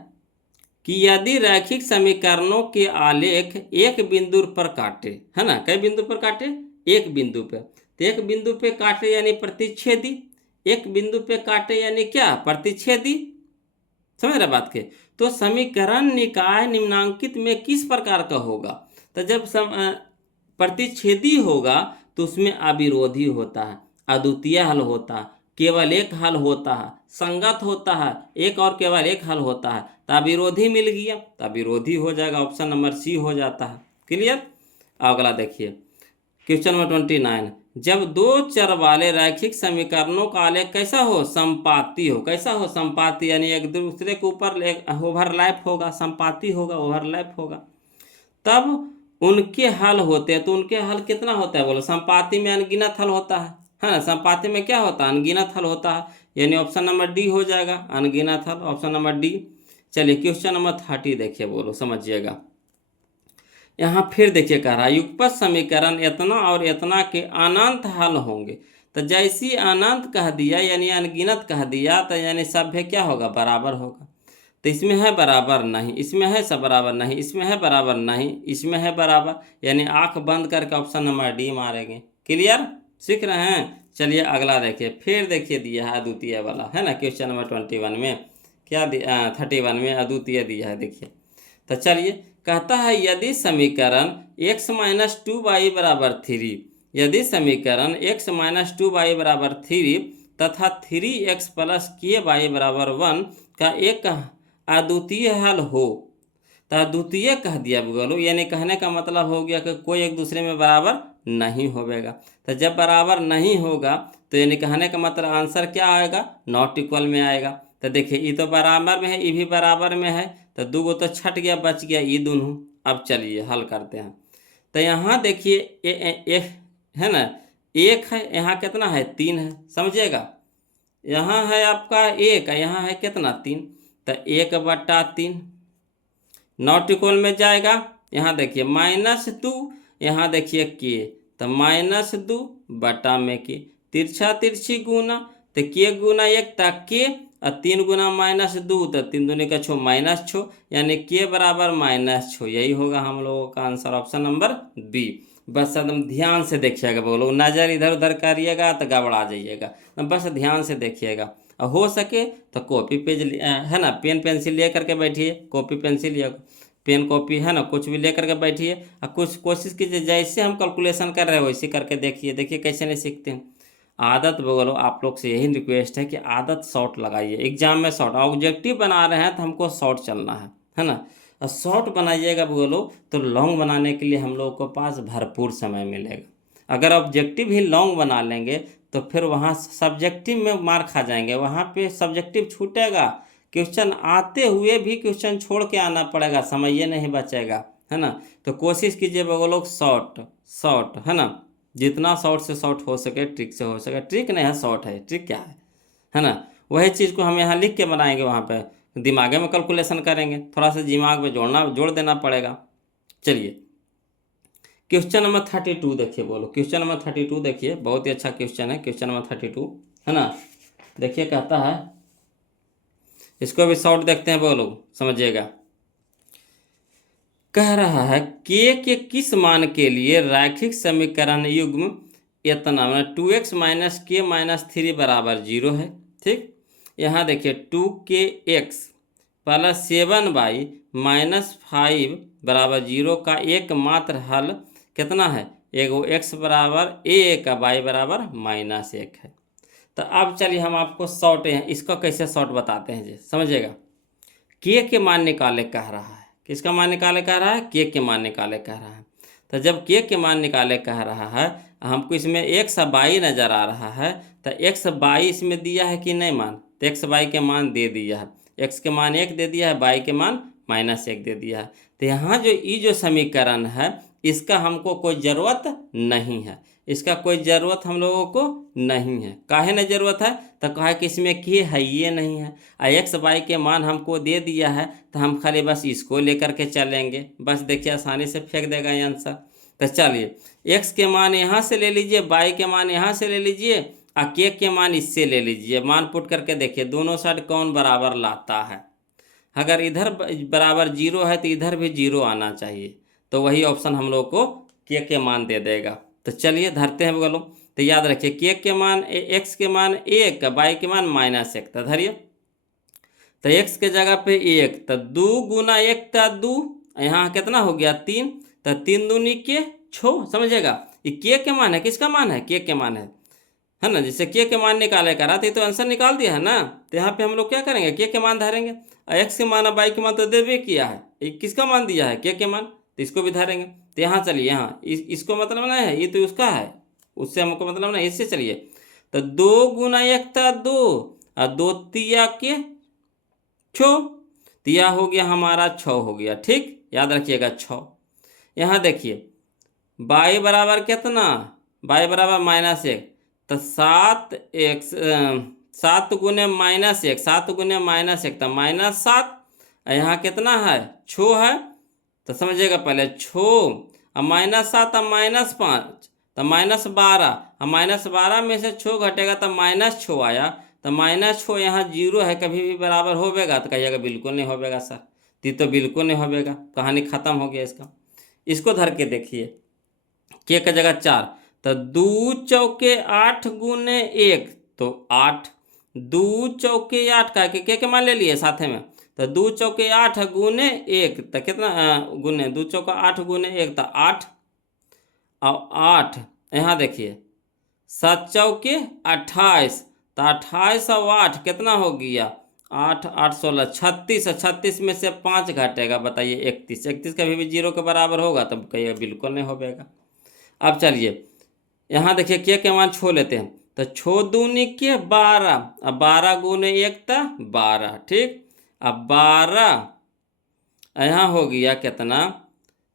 कि यदि रैखिक समीकरणों के आलेख एक बिंदु पर काटे, है ना, कई बिंदु पर काटे, एक बिंदु पे, तो एक बिंदु पे काटे यानी प्रतिच्छेदी, एक बिंदु पे काटे यानी क्या, प्रतिच्छेदी, समझ रहे बात के। तो समीकरण निकाय निम्नांकित में किस प्रकार का होगा, तो जब प्रतिच्छेदी होगा तो उसमें अविरोधी होता है, अद्वितीय हल होता है, केवल एक हल होता है, संगत होता है, एक और केवल एक हल होता है, तो अविरोधी मिल गया, तो अविरोधी हो जाएगा, ऑप्शन नंबर सी हो जाता है। क्लियर। अगला देखिए क्वेश्चन नंबर 29, जब 2 चर वाले रैखिक समीकरणों का आलेख कैसा हो, संपाती हो, कैसा हो, संपाती, यानी एक दूसरे के ऊपर ओवरलैप होगा, संपाती होगा, ओवरलैप होगा, तब उनके हल होते हैं। तो उनके हल कितना होता है बोलो, संपाती में अनगिनत हल होता है ना, संपाती में क्या होता है, अनगिनत हल होता है, यानी ऑप्शन नंबर डी हो जाएगा, अनगिनत हल, ऑप्शन नंबर डी। चलिए क्वेश्चन नंबर 30 देखिए, बोलो समझिएगा। यहाँ फिर देखिए कह रहा है युगपत समीकरण इतना और इतना के अनंत हल होंगे। तो जैसी अनंत कह दिया यानी अनगिनत कह दिया, तो यानी सभ्य क्या होगा, बराबर होगा। तो इसमें है बराबर नहीं, इसमें है सब बराबर नहीं, इसमें है बराबर नहीं, इसमें है बराबर, यानी आंख बंद करके ऑप्शन नंबर डी मारेंगे। क्लियर, सीख रहे हैं। चलिए अगला देखिए, फिर देखिए दिया है अद्वितीय वाला, है ना, क्वेश्चन नंबर 21 में क्या 31 में अद्वितीय दिया है, देखिए। तो चलिए कहता है यदि समीकरण x - 2y = 3, यदि समीकरण x - 2y = 3 तथा 3x + ky = 1 का एक अद्वितीय हल हो, तो अद्वितीय कह दिया बोलो, यानी कहने का मतलब हो गया कि कोई एक दूसरे में बराबर नहीं होगा। तो जब बराबर नहीं होगा तो यानी कहने का मतलब आंसर क्या आएगा, नॉट इक्वल में आएगा। तो देखिए ये तो बराबर में है, ये भी बराबर में है, तो 2 गो तो छट गया, बच गया ये दोनों। अब चलिए हल करते हैं। तो यहाँ देखिए है ना, 1 है, यहाँ कितना है 3 है, समझिएगा, यहाँ है आपका 1, यहाँ है कितना 3, तो 1/3 नॉट इक्वल में जाएगा, यहाँ देखिए -2, यहाँ देखिए के, तो -2 बटा में के, तिरछा तिरछी गुना, तो के गुना 1 तक के, और 3 गुना -2, तो 3 दूनी का 6 -6, यानी के बराबर -6। यही होगा हम लोगों का आंसर, ऑप्शन नंबर बी। बस एकदम ध्यान से देखिएगा, बोलो नज़र इधर उधर करिएगा तो गड़बड़ा जाइएगा, बस ध्यान से देखिएगा। और हो सके तो कॉपी पेज है ना, पेन पेंसिल ले करके बैठिए, कॉपी पेंसिल या पेन कॉपी है ना, कुछ भी ले करके बैठिए, और कुछ कोशिश कीजिए जैसे हम कैलकुलेशन कर रहे हैं वैसे करके देखिए। देखिए कैसे नहीं सीखते हैं। आदत बोलो, आप लोग से यही रिक्वेस्ट है कि आदत शॉर्ट लगाइए। एग्जाम में शॉर्ट, ऑब्जेक्टिव बना रहे हैं तो हमको शॉर्ट चलना है ना। और शॉर्ट बनाइएगा बोलो तो लॉन्ग बनाने के लिए हम लोगों के पास भरपूर समय मिलेगा। अगर ऑब्जेक्टिव ही लॉन्ग बना लेंगे तो फिर वहाँ सब्जेक्टिव में मार खा जाएंगे, वहाँ पे सब्जेक्टिव छूटेगा, क्वेश्चन आते हुए भी क्वेश्चन छोड़ के आना पड़ेगा, समय ये नहीं बचेगा, है ना। तो कोशिश कीजिए लोग शॉर्ट शॉर्ट, है ना, जितना शॉर्ट से शॉर्ट हो सके, ट्रिक से हो सके। ट्रिक नहीं है, शॉर्ट है, ट्रिक क्या है ना। वही चीज़ को हम यहाँ लिख के बनाएंगे, वहाँ पे दिमाग में कैलकुलेशन करेंगे, थोड़ा सा दिमाग में जोड़ देना पड़ेगा। चलिए क्वेश्चन नंबर 32 देखिए, बोलो क्वेश्चन नंबर 32 देखिए, बहुत ही अच्छा क्वेश्चन है क्वेश्चन नंबर 32, है ना। देखिए कहता है, इसको भी शॉर्ट देखते हैं, बोलो समझिएगा। कह रहा है के किस मान के लिए रैखिक समीकरण युग्म इतना 2x - k - 3 बराबर 0 है। ठीक, यहाँ देखिए 2kx प्लस 7y -5 बराबर 0 का एकमात्र हल कितना है, एगो x बराबर a का y बराबर -1 है। तो अब चलिए हम आपको शॉर्ट हैं, इसका कैसे शॉर्ट बताते हैं जी, समझिएगा। के मान निकाले कह रहा है, किसका मान निकाले कह रहा है, के मान निकाले कह रहा है। तो जब के मान निकाले कह रहा है, हमको इसमें x बाई नज़र आ रहा है, तो x बाई इसमें दिया है कि नहीं मान, तो x बाई के मान दे दिया है, x के मान 1 दे दिया है, बाई के मान -1 दे दिया है। तो यहाँ जो ये जो समीकरण है इसका हमको कोई ज़रूरत नहीं है, इसका कोई ज़रूरत हम लोगों को नहीं है। काहे नहीं ज़रूरत है, तो कहा कि इसमें के है ये नहीं है, x बाई के मान हमको दे दिया है, तो हम खाली बस इसको लेकर के चलेंगे, बस देखिए आसानी से फेंक देगा ये आंसर। तो चलिए x के मान यहाँ से ले लीजिए, बाई के मान यहाँ से ले लीजिए, और के मान इससे ले लीजिए। मान पुट करके देखिए दोनों साइड कौन बराबर लाता है। अगर इधर बराबर 0 है तो इधर भी 0 आना चाहिए, तो वही ऑप्शन हम लोग को के मान दे देगा। तो चलिए धरते हैं बोलो। तो याद रखिए के मान x के मान 1, बाई के मान -1, तो धरिए। तो x के जगह पे 1, तो 2 गुना 1 था 2, यहाँ कितना हो गया 3, तो 3 दूनी के 6, समझिएगा। ये के मान है, किसका मान है, के मान है ना। जैसे के मान निकाले करा तो आंसर निकाल दिया है ना। तो यहाँ पे हम लोग क्या करेंगे, के मान धरेंगे, और x के मान और बाई के मान तो देवे किया है, ये किसका मान दिया है, के मान, तो इसको भी धरेंगे। तो यहाँ चलिए, यहाँ इसको मतलब ना है, ये तो उसका है, उससे हमको मतलब ना, इससे चलिए। तो 2 गुना 1 था 2, और 2 तिया के 6, तिया हो गया हमारा 6 हो गया। ठीक, याद रखिएगा 6। यहाँ देखिए बाई बराबर कितना, बाई बराबर -1, तो 7x 7 गुने -1, 7 गुने -1 तो -7, यहाँ कितना है 6 है, तो समझिएगा पहले 6 और -7 और -5 तो -12, और -12 में से 6 घटेगा तो -6 आया, तो -6 यहाँ 0 है, कभी भी बराबर होवेगा, तो कहिएगा बिल्कुल नहीं होवेगा सर, तो बिल्कुल नहीं होवेगा, कहानी ख़त्म हो गया इसका। इसको धर के देखिए, के का जगह 4, तो 2 चौके 8 गुने 1, तो 8, 2 चौके 8 का के मान ले लिए साथे में, तो 2 चौके 8 गुने 1, तो कितना गुने 2 चौका 8 गुने 1, तो 8, और 8 यहाँ देखिए 7 चौके 28, तो 28 और 8 कितना हो गया, 8 8 16 36, 36 में से 5 घटेगा, बताइए 31, 31 कभी भी 0 के बराबर होगा, तब कहिए बिल्कुल नहीं होगा। अब चलिए यहाँ देखिए के मान छो लेते हैं, तो 6 दूनी के 12, अब 12 गुने 1 था 12, ठीक, अब 12 यहाँ हो गया कितना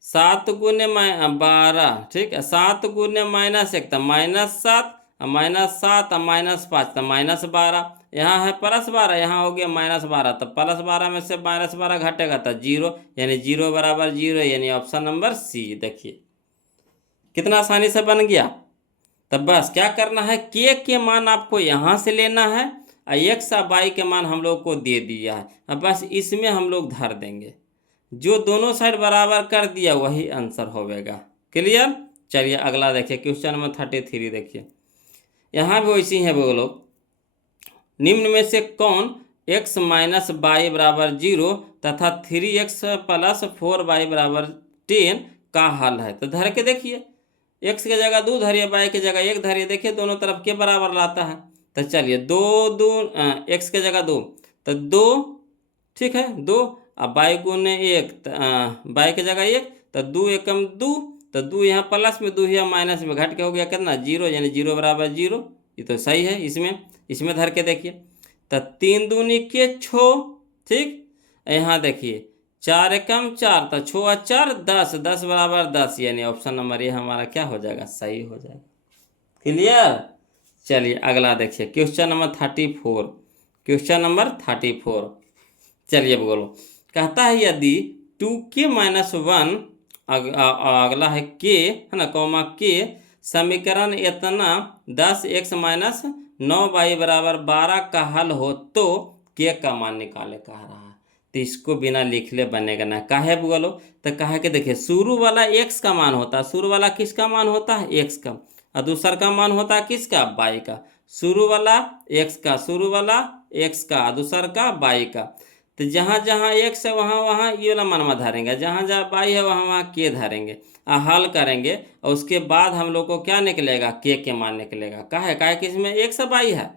7 गुने 12, ठीक है, 7 गुने -1 था -7, अब -7 अब -5 तो -12, यहाँ है +12, यहाँ हो गया -12, तो +12 में से -12 घटेगा तो 0, यानी 0 बराबर 0, यानी ऑप्शन नंबर सी। देखिए कितना आसानी से बन गया। तब बस क्या करना है, के मान आपको यहाँ से लेना है और एक्स और वाई के मान हम लोग को दे दिया है। अब बस इसमें हम लोग धर देंगे, जो दोनों साइड बराबर कर दिया वही आंसर होगा। क्लियर। चलिए अगला देखिए, क्वेश्चन नंबर 33 देखिए। यहाँ भी वैसी है वो लोग, निम्न में से कौन x माइनस वाई बराबर 0 तथा 3x प्लस 4y बराबर 10 का हल है। तो धर के देखिए, x की जगह 2 धरिए, y की जगह 1 धरिए, देखिए दोनों तरफ के बराबर लाता है। तो चलिए 2 2 x की जगह 2, तो 2 ठीक है 2, अब y गुने 1, y की जगह 1, तो 2 एकम 2, तो 2 यहाँ प्लस में 2 यहाँ माइनस में घट के हो गया कितना 0, यानी 0 बराबर 0। ये तो सही है। इसमें धर के देखिए, तो 3 दूनी के 6, ठीक। यहाँ देखिए 4 एकम 4, तो 6 और 4 10, 10 बराबर 10, यानी ऑप्शन नंबर ये हमारा क्या हो जाएगा, सही हो जाएगा। क्लियर। चलिए अगला देखिए, क्वेश्चन नंबर 34। क्वेश्चन नंबर 34, चलिए बोलो। कहता है यदि 2k माइनस 1, अगला है के, है ना, कॉमा के, समीकरण इतना 10x माइनस 9y बराबर 12 का हल हो तो के का मान निकाले कह रहा है। तो इसको बिना लिख ले बनेगा ना, काहे बोलो। तो कहे कि देखिए शुरू वाला x का मान होता है, शुरू वाला किसका मान होता है, x का, और दूसरा का मान होता है किसका, y का। शुरू वाला x का, शुरू वाला x का, दूसरा का y का। तो जहाँ जहाँ x है वहाँ वहाँ ये वाला मान में धरेंगे, जहाँ जहाँ y है वहाँ वहाँ के धरेंगे और हल करेंगे, और उसके बाद हम लोग को क्या निकलेगा, के मान निकलेगा। काहे कि इसमें x और y है,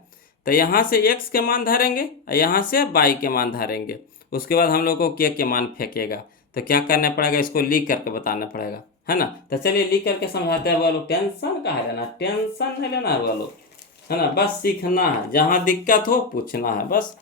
तो यहाँ से x के मान धरेंगे और यहाँ से y के मान धरेंगे, उसके बाद हम लोग को के मान फेंकेगा। तो क्या करना पड़ेगा, इसको लिख करके बताना पड़ेगा, है ना। तो चलिए लिख करके समझाते हैं बोलो। टेंशन कहाँ लेना, टेंशन नहीं लेना है बोलो, है ना। बस सीखना है, जहाँ दिक्कत हो पूछना है, बस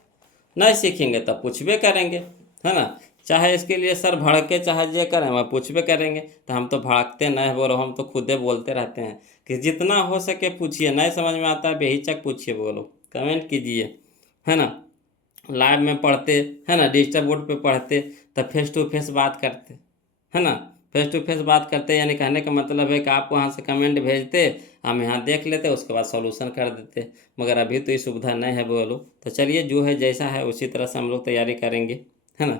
नहीं सीखेंगे तब पूछबे करेंगे, है ना। चाहे इसके लिए सर भड़के चाहे जे करें वह पूछबे करेंगे। तो हम तो भड़कते नहीं बोलो, हम तो खुदे बोलते रहते हैं कि जितना हो सके पूछिए, नहीं समझ में आता है बेहिचक पूछिए बोलो, कमेंट कीजिए, है ना। लाइव में पढ़ते है ना, डिजिटल बोर्ड पे पढ़ते, तब फेस टू फेस बात करते, है ना। फेस टू फेस बात करते यानी कहने का मतलब है कि आप वहाँ से कमेंट भेजते, हम यहाँ देख लेते, उसके बाद सॉल्यूशन कर देते। मगर अभी तो ये सुविधा नहीं है बोलो। तो चलिए जो है जैसा है उसी तरह से हम लोग तैयारी करेंगे, है ना।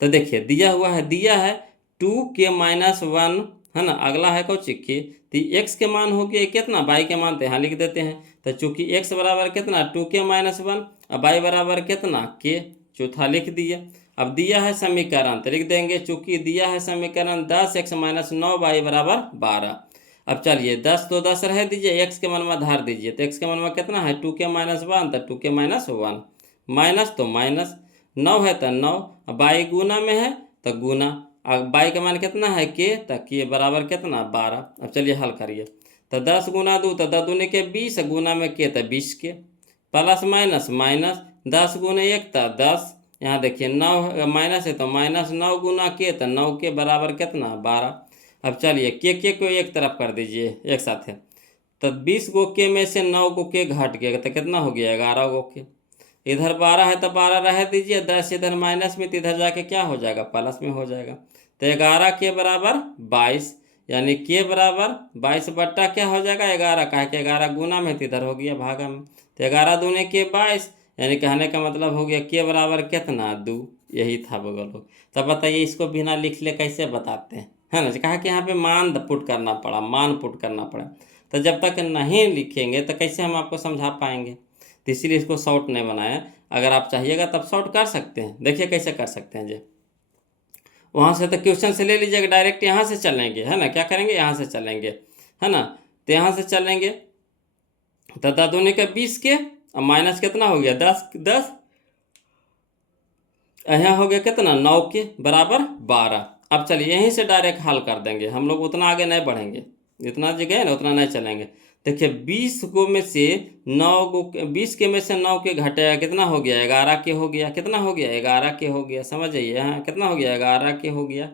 तो देखिए दिया है 2k माइनस 1, है ना। अगला है कौन चिक्की, तो x के मान हो गया कितना, y के मान तो यहाँ लिख देते हैं। तो चूंकि x बराबर कितना 2k माइनस 1 और y बराबर कितना k, चौथा लिख दिया। अब दिया है समीकरण तो लिख देंगे, चूंकि दिया है समीकरण 10x माइनस 9y बराबर 12। अब चलिए 10 तो 10 रह दीजिए, x के मान में धार दीजिए, तो x के मान में कितना है 2k माइनस 1, तो 2k माइनस 1, माइनस तो माइनस 9 है तो 9, बाई गुना में है तो गुना, अब बाई का मान कितना है के, तो के बराबर कितना 12। अब चलिए हल करिए, तो 10 गुना 2 तो 10 दूनी के 20, गुना में के तो 20 के, प्लस माइनस माइनस 10 गुने 1 तो 10, यहाँ देखिए 9 माइनस है तो माइनस 9 गुना के, तो 9 के बराबर कितना 12। अब चलिए के को एक तरफ कर दीजिए एक साथ है, तो 20 गो के में से 9 को के घट गया तो कितना हो गया 11 गो के। इधर 12 है तो 12 रह दीजिए, 10 इधर माइनस में, तो इधर जाके क्या हो जाएगा प्लस में हो जाएगा। तो 11 के बराबर 22, यानी के बराबर 22 बट्टा क्या हो जाएगा 11, कहे कि 11 गुना में, तो इधर हो गया भागा में, तो 11 दूने के 22, यानी कहने का मतलब हो गया के बराबर कितना 2। यही था बगल। तब बताइए इसको बिना लिख ले कैसे बताते हैं, है ना। कहा कि यहाँ पे मान पुट करना पड़ा, मान पुट करना पड़ा। तो जब तक नहीं लिखेंगे तो कैसे हम आपको समझा पाएंगे, तो इसीलिए इसको शॉर्ट नहीं बनाया। अगर आप चाहिएगा तब शॉर्ट कर सकते हैं। देखिए कैसे कर सकते हैं जी, वहाँ से तो क्वेश्चन से ले लीजिएगा, डायरेक्ट यहाँ से चलेंगे, है ना। क्या करेंगे, यहाँ से चलेंगे, है ना। तो यहाँ से चलेंगे तो 10 दूनी के 20 के, अब माइनस कितना हो गया 10, यहाँ हो गया कितना 9 के बराबर 12। अब चलिए यहीं से डायरेक्ट हल कर देंगे, हम लोग उतना आगे नहीं बढ़ेंगे, जितना जगह है ना उतना नहीं चलेंगे। देखिए 20 को में से 9 को, 20 के में से 9 के घटाया कितना हो गया 11 के हो गया, कितना हो गया 11 के हो गया, समझ जाइए यहाँ कितना हो गया 11 के हो गया।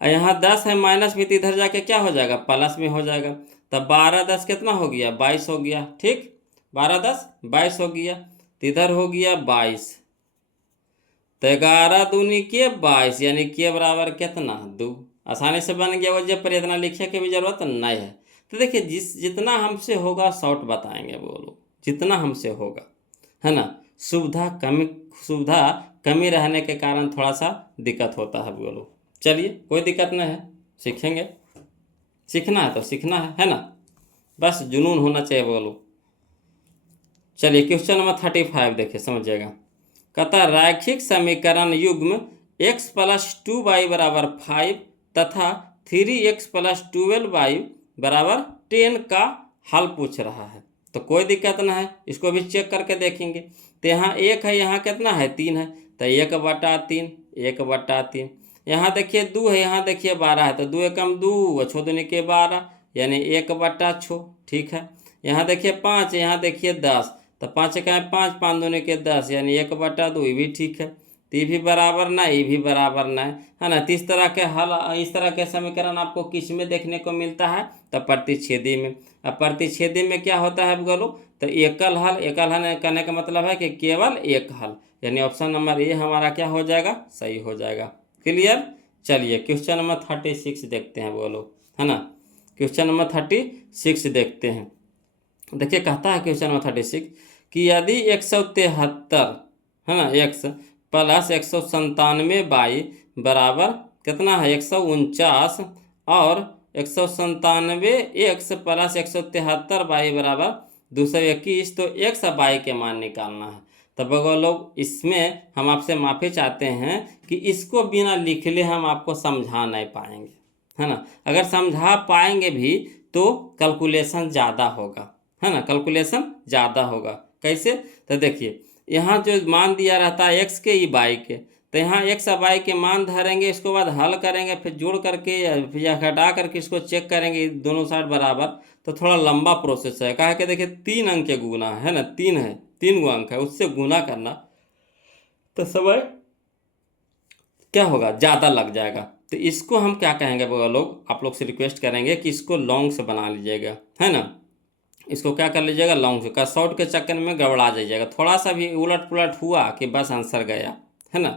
और यहाँ 10 है माइनस में, तो इधर जाके क्या हो जाएगा प्लस में हो जाएगा। तब 12 10 कितना हो गया, 22 हो गया। ठीक, 12 10 22 हो गया। तो इधर हो गया 22, तो 11 दूनी के 22, यानी के बराबर कितना, 2। आसानी से बन गया वजह पर, इतना लिखने की भी जरूरत नहीं है। तो देखिए जितना हमसे होगा शॉर्ट बताएंगे वो लोग, जितना हमसे होगा, है ना। सुविधा कमी रहने के कारण थोड़ा सा दिक्कत होता है वो लोग। चलिए कोई दिक्कत नहीं है, सीखेंगे, सीखना है तो सीखना है ना, बस जुनून होना चाहिए वो लोग। चलिए क्वेश्चन नंबर 35 देखिए, समझिएगा। कहता रैखिक समीकरण युग्म x + 2y = 5 तथा 3x + 12y = 10 का हल पूछ रहा है। तो कोई दिक्कत ना है, इसको भी चेक करके देखेंगे। तो यहाँ 1 है, यहाँ कितना है, 3 है, तो 1/3, 1/3। यहाँ देखिए 2 है, यहाँ देखिए 12 है, तो 2 एकम 2, 6 दूनी के 12, यानी 1/6। ठीक है। यहाँ देखिए 5, यहाँ देखिए 10, तो 5 का 5, 5 दूनी के 10, यानी 1/2, ये भी ठीक है। तो ये भी बराबर ना, ये भी बराबर ना, है ना। तो इस तरह के हल, इस तरह के समीकरण आपको किस में देखने को मिलता है, तो प्रतिच्छेदी में। अब प्रतिच्छेदी में क्या होता है बोलो, तो एकल हल। एकल हल कहने का मतलब है कि केवल एक हल, यानी ऑप्शन नंबर ए हमारा क्या हो जाएगा, सही हो जाएगा। क्लियर। चलिए क्वेश्चन नंबर 36 देखते हैं बोलो, है ना। क्वेश्चन नंबर 36 देखते हैं। देखिए कहता है क्वेश्चन नंबर 36 कि यदि 173, है ना, x + 197y बराबर कितना है, 149, और 197x + 173y बराबर 221, तो x और y के मान निकालना है। तब अगर लोग इसमें हम आपसे माफ़ी चाहते हैं कि इसको बिना लिखले हम आपको समझा नहीं पाएंगे, है ना। अगर समझा पाएंगे भी तो कैलकुलेशन ज़्यादा होगा, है ना, कैलकुलेशन ज़्यादा होगा। कैसे, तो देखिए यहाँ जो मान दिया रहता है x के, y के, तो यहाँ x और y के मान धरेंगे, इसके बाद हल करेंगे, फिर जोड़ करके या घटा करके इसको चेक करेंगे दोनों साइड बराबर। तो थोड़ा लंबा प्रोसेस है, कहा कि देखिए 3 अंक के गुना है ना, 3 है, 3 गो अंक है, उससे गुना करना, तो समय क्या होगा, ज़्यादा लग जाएगा। तो इसको हम क्या कहेंगे वो लोग, आप लोग से रिक्वेस्ट करेंगे कि इसको लॉन्ग से बना लीजिएगा, है ना। इसको क्या कर लीजिएगा, लॉन्ग से, का शॉर्ट के चक्कर में गड़बड़ा जाइएगा, थोड़ा सा भी उलट पुलट हुआ कि बस आंसर गया, है ना।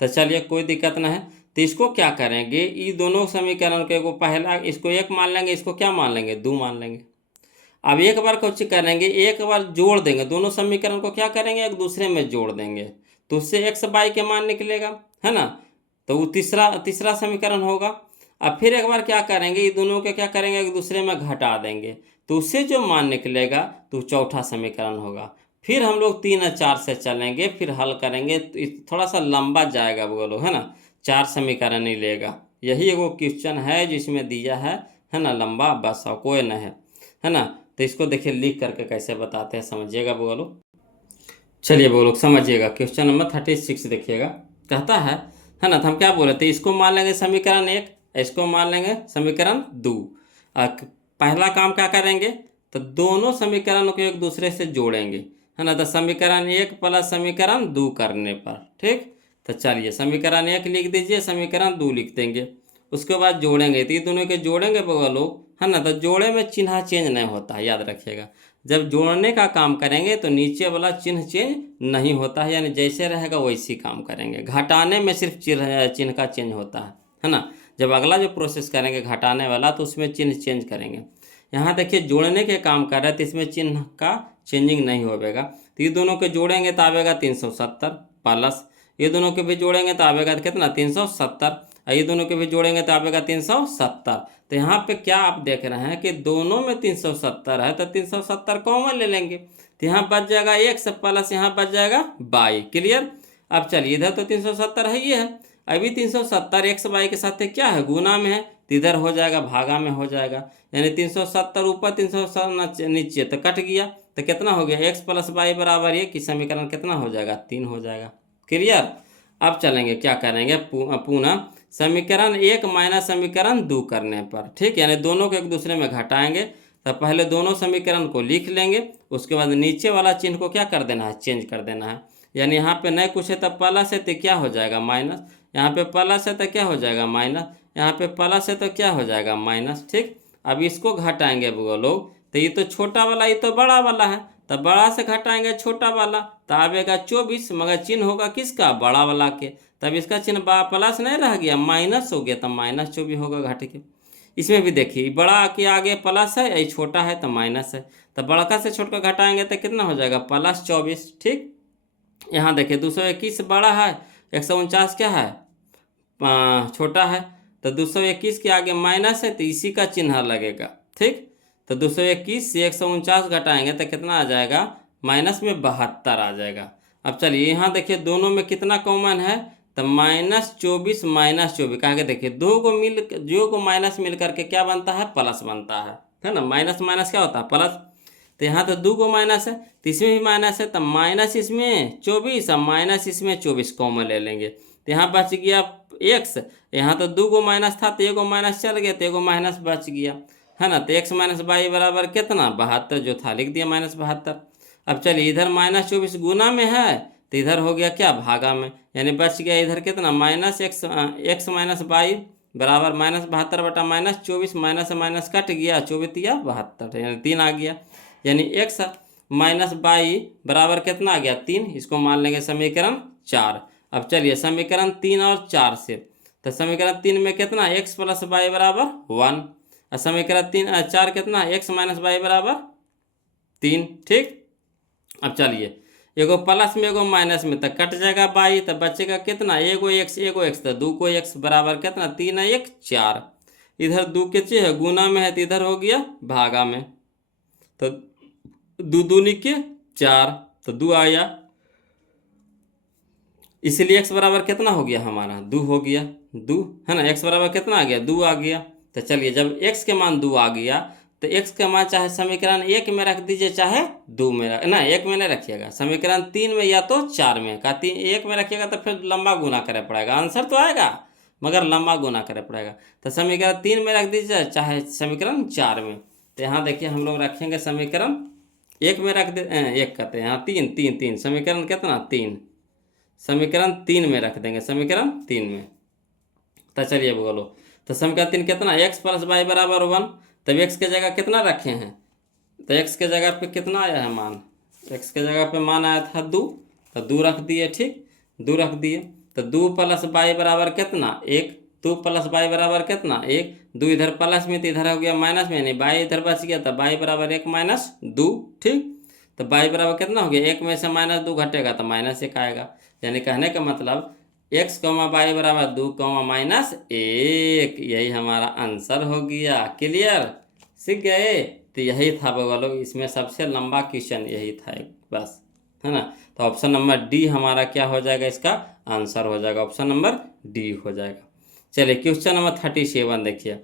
तो चलिए कोई दिक्कत ना है। तो इसको क्या करेंगे, ये दोनों समीकरण को पहला इसको 1 मान लेंगे, इसको क्या मान लेंगे, 2 मान लेंगे। अब एक बार कुछ करेंगे, एक बार जोड़ देंगे, दोनों समीकरण को क्या करेंगे, एक दूसरे में जोड़ देंगे, तो उससे x y के मान निकलेगा, है ना। तो वो तीसरा समीकरण होगा। अब फिर एक बार क्या करेंगे, ये दोनों के क्या करेंगे, एक दूसरे में घटा देंगे, तो उससे जो मान निकलेगा तो चौथा समीकरण होगा। फिर हम लोग 3 और 4 से चलेंगे, फिर हल करेंगे, तो थोड़ा सा लंबा जाएगा बोलो, है ना, 4 समीकरण ही लेगा। यही एगो क्वेश्चन है जिसमें दिया है ना, लंबा, बस और कोई न है ना। तो इसको देखिए लिख करके कैसे बताते हैं, समझिएगा बोलो। चलिए बोलो समझिएगा, क्वेश्चन नंबर 36 देखिएगा। कहता है ना, तो हम क्या बोले थे, इसको मान लेंगे समीकरण 1, इसको मान लेंगे समीकरण 2। पहला काम क्या करेंगे, तो दोनों समीकरण को एक दूसरे से जोड़ेंगे, है ना। तो समीकरण 1 + समीकरण 2 करने पर, ठीक। तो चलिए समीकरण 1 लिख दीजिए, समीकरण 2 लिख देंगे, उसके बाद जोड़ेंगे, तो ये दोनों के जोड़ेंगे बगलों, है ना। तो जोड़े में चिन्ह चेंज नहीं होता है, याद रखिएगा। जब जोड़ने का काम करेंगे तो नीचे वाला चिन्ह चेंज नहीं होता है, यानी जैसे रहेगा वैसी काम करेंगे। घटाने में सिर्फ चिन्ह का चेंज होता है ना। जब अगला जो प्रोसेस करेंगे घटाने वाला, तो उसमें चिन्ह चेंज करेंगे। यहाँ देखिए जोड़ने के काम कर रहे हैं, तो इसमें चिन्ह का चेंजिंग नहीं होगा। तो ये दोनों के जोड़ेंगे तो आवेगा 370 प्लस, ये दोनों के भी जोड़ेंगे तो आवेगा कितना, 370, ये दोनों के भी जोड़ेंगे तो आवेगा 370। तो यहाँ पे क्या आप देख रहे हैं कि दोनों में 370 है, तो 370 कॉमन ले लेंगे, तो यहाँ बच जाएगा x प्लस यहाँ बच जाएगा y। क्लियर। अब चलिए इधर तो 370 है, ये है, अभी 370 x y के साथ क्या है, गुना में है, तो इधर हो जाएगा भागा में हो जाएगा, यानी 370 ऊपर 370 नीचे, तो कट गया, तो कितना हो गया, x + y बराबर ये, कि समीकरण कितना हो जाएगा, 3 हो जाएगा। क्लियर। अब चलेंगे क्या करेंगे, पुनः समीकरण 1 माइनस समीकरण 2 करने पर, ठीक, यानी दोनों को एक दूसरे में घटाएंगे। तो पहले दोनों समीकरण को लिख लेंगे, उसके बाद नीचे वाला चिन्ह को क्या कर देना है, चेंज कर देना है। यानी यहाँ पे नहीं कुछ है तो प्लस है, तो क्या हो जाएगा माइनस, यहाँ पे प्लस है तो क्या हो जाएगा माइनस, यहाँ पे प्लस है तो क्या हो जाएगा माइनस, ठीक। अब इसको घटाएंगे बउआ लोग, तो ये तो छोटा वाला, ये तो बड़ा वाला है, तो बड़ा से घटाएंगे छोटा वाला तो आवेगा 24, मगर चिन्ह होगा किसका, बड़ा वाला के। तब इसका चिन्ह प्लस नहीं रह गया, माइनस हो गया, तब -24 होगा घट के। इसमें भी देखिए बड़ा के आगे प्लस है, ये छोटा है तो माइनस है, तो बड़का से छोटा घटाएंगे तो कितना हो जाएगा, +24। ठीक, यहाँ देखिए 221 बड़ा है, 149 क्या है, छोटा है, तो 221 के आगे माइनस है तो इसी का चिन्ह लगेगा। ठीक, तो 221 से 149 घटाएंगे तो कितना आ जाएगा, माइनस में 72 आ जाएगा। अब चलिए यहाँ देखिए दोनों में कितना कॉमन है, तो -24 -24 कहा के देखिए दो को माइनस मिल करके क्या बनता है, प्लस बनता है ना। माइनस माइनस क्या होता है, प्लस। तो यहाँ तो 2 को माइनस है तो इसमें भी माइनस है, तो माइनस इसमें 24 और माइनस इसमें 24 कॉमन ले लेंगे, तो यहाँ बच गया x। यहाँ तो 2 को माइनस था तो 1 को माइनस चल गया तो 1 को माइनस बच गया, है ना। तो x - y बराबर कितना, 72, जो था लिख दिया -72। अब चलिए इधर -24 गुना में है तो इधर हो गया क्या, भागा में, यानी बच गया इधर कितना, -x - y बराबर -72 बटा -24, माइनस से माइनस कट गया, 24 या 72, यानी 3 आ गया, यानी x - y बराबर कितना आ गया, 3। इसको मान लेंगे समीकरण 4। अब चलिए समीकरण 3 और 4 से, तो समीकरण 3 में कितना, x + y बराबर 1, और समीकरण 4 कितना, x - y बराबर 3। ठीक, अब चलिए एगो प्लस में एगो माइनस में, तो कट जाएगा बाई, तो बचेगा कितना, एगो x, तो 2 को x बराबर कितना, 3 और 1 4। इधर 2 के चीज है गुना में है तो इधर हो गया भागा में, तो 2 दूनी के 4, तो 2 आया, इसलिए x बराबर कितना हो गया हमारा, 2 हो गया, 2 है ना। x बराबर कितना आ गया, 2 आ गया। तो चलिए जब x के मान 2 आ गया तो x के मान चाहे समीकरण 1 में रख दीजिए चाहे 2 में ना, 1 में नहीं रखिएगा, समीकरण 3 में या तो 4 में का, 1 में रखिएगा तो फिर लंबा गुना करे पड़ेगा, आंसर तो आएगा मगर लंबा गुना करे पड़ेगा। तो समीकरण 3 में रख दीजिए चाहे समीकरण 4 में। तो यहाँ देखिए हम लोग रखेंगे समीकरण 1 में रख दे, 1 कहते हैं यहाँ 3 समीकरण कितना 3, समीकरण 3 में रख देंगे, समीकरण 3 में। तो चलिए बोलो, तो समीकरण 3 कितना, x + y बराबर 1, तब x के जगह कितना रखे हैं, तो x के जगह पे कितना आया है मान, x के जगह पे मान आया था 2, तो 2 रख दिए। ठीक, 2 रख दिए, तो 2 + y बराबर कितना 1, 2 + y बराबर कितना 1, 2 इधर प्लस में तो इधर हो गया माइनस में, यानी y इधर बच गया, तो y बराबर 1 - 2। ठीक, तो y बराबर कितना हो गया, 1 में से -2 घटेगा तो -1 आएगा, यानी कहने का मतलब x, y बराबर 2, -1, यही हमारा आंसर हो गया। क्लियर, सीख गए। तो यही था बगलों, इसमें सबसे लंबा क्वेश्चन यही था एक, बस, है ना। तो ऑप्शन नंबर डी हमारा क्या हो जाएगा, इसका आंसर हो जाएगा, ऑप्शन नंबर डी हो जाएगा। चलिए क्वेश्चन नंबर 37 देखिए,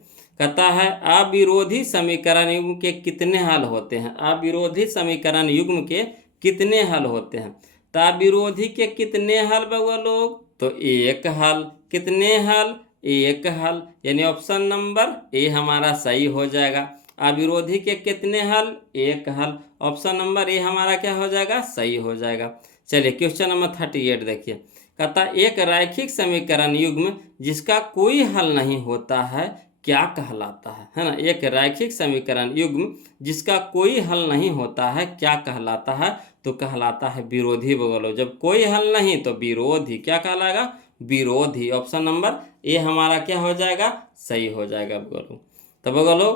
कहता है अविरोधी समीकरण युग्म के कितने हल होते हैं, अविरोधी समीकरण युग्म के कितने हल होते हैं। तो अविरोधी के कितने हल बउआ लोग, तो 1 हल, कितने हल, 1 हल, यानी ऑप्शन नंबर ए हमारा सही हो जाएगा। अविरोधी के कितने हल, 1 हल, ऑप्शन नंबर ए हमारा क्या हो जाएगा, सही हो जाएगा। चलिए क्वेश्चन नंबर 38 देखिए, कहता एक रैखिक समीकरण युग्म जिसका कोई हल नहीं होता है क्या कहलाता है ना। एक रैखिक समीकरण युग्म जिसका कोई हल नहीं होता है क्या कहलाता है, तो कहलाता है विरोधी बगलो। जब कोई हल नहीं तो विरोधी, क्या कहलाएगा, विरोधी। ऑप्शन नंबर ए हमारा क्या हो जाएगा, सही हो जाएगा बगलो। तो बगलो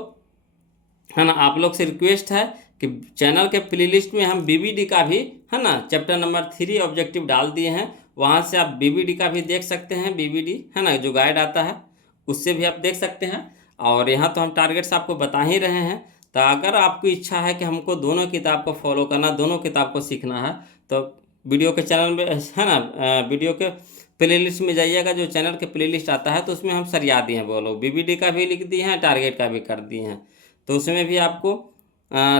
है ना, आप लोग से रिक्वेस्ट है कि चैनल के प्लेलिस्ट में हम बीबीडी का भी, है ना, चैप्टर नंबर 3 ऑब्जेक्टिव डाल दिए हैं, वहाँ से आप बीबीडी का भी देख सकते हैं, बीबीडी है ना जो गाइड आता है उससे भी आप देख सकते हैं। और यहाँ तो हम टारगेट्स आपको बता ही रहे हैं, तो अगर आपको इच्छा है कि हमको दोनों किताब को फॉलो करना, दोनों किताब को सीखना है, तो वीडियो के चैनल में है ना, वीडियो के प्लेलिस्ट में जाइएगा, जो चैनल के प्लेलिस्ट आता है तो उसमें हम सरिया दिए हैं, बोलो बीबीडी का भी लिख दिए हैं, टारगेट का भी कर दिए हैं, तो उसमें भी आपको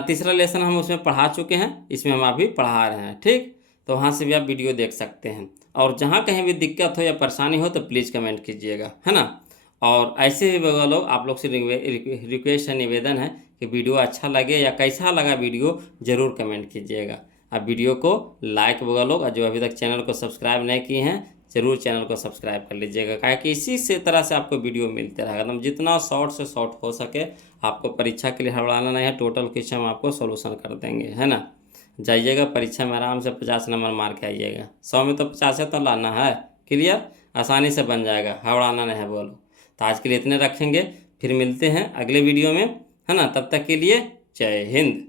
तीसरा लेसन हम उसमें पढ़ा चुके हैं, इसमें हम अभी पढ़ा रहे हैं। ठीक, तो वहाँ से भी आप वीडियो देख सकते हैं। और जहाँ कहीं भी दिक्कत हो या परेशानी हो तो प्लीज़ कमेंट कीजिएगा, है ना। और ऐसे भी लोग आप लोग से रिक्वेस्ट है, निवेदन है कि वीडियो अच्छा लगे या कैसा लगा वीडियो ज़रूर कमेंट कीजिएगा। आप वीडियो को लाइक लोग, और जो अभी तक चैनल को सब्सक्राइब नहीं किए हैं ज़रूर चैनल को सब्सक्राइब कर लीजिएगा, क्या कि इसी से तरह से आपको वीडियो मिलते रहेगा। एकदम जितना शॉर्ट से शॉर्ट हो सके, आपको परीक्षा के लिए हड़बड़ाना नहीं है। टोटल क्वेश्चन हम आपको सोल्यूशन कर देंगे, है ना। जाइएगा परीक्षा में आराम से 50 नंबर मार के आइएगा। 100 में तो 50 तो लाना है। क्लियर, आसानी से बन जाएगा, हड़बड़ाना नहीं है बोलो। तो आज के लिए इतने रखेंगे, फिर मिलते हैं अगले वीडियो में, है ना। तब तक के लिए जय हिंद।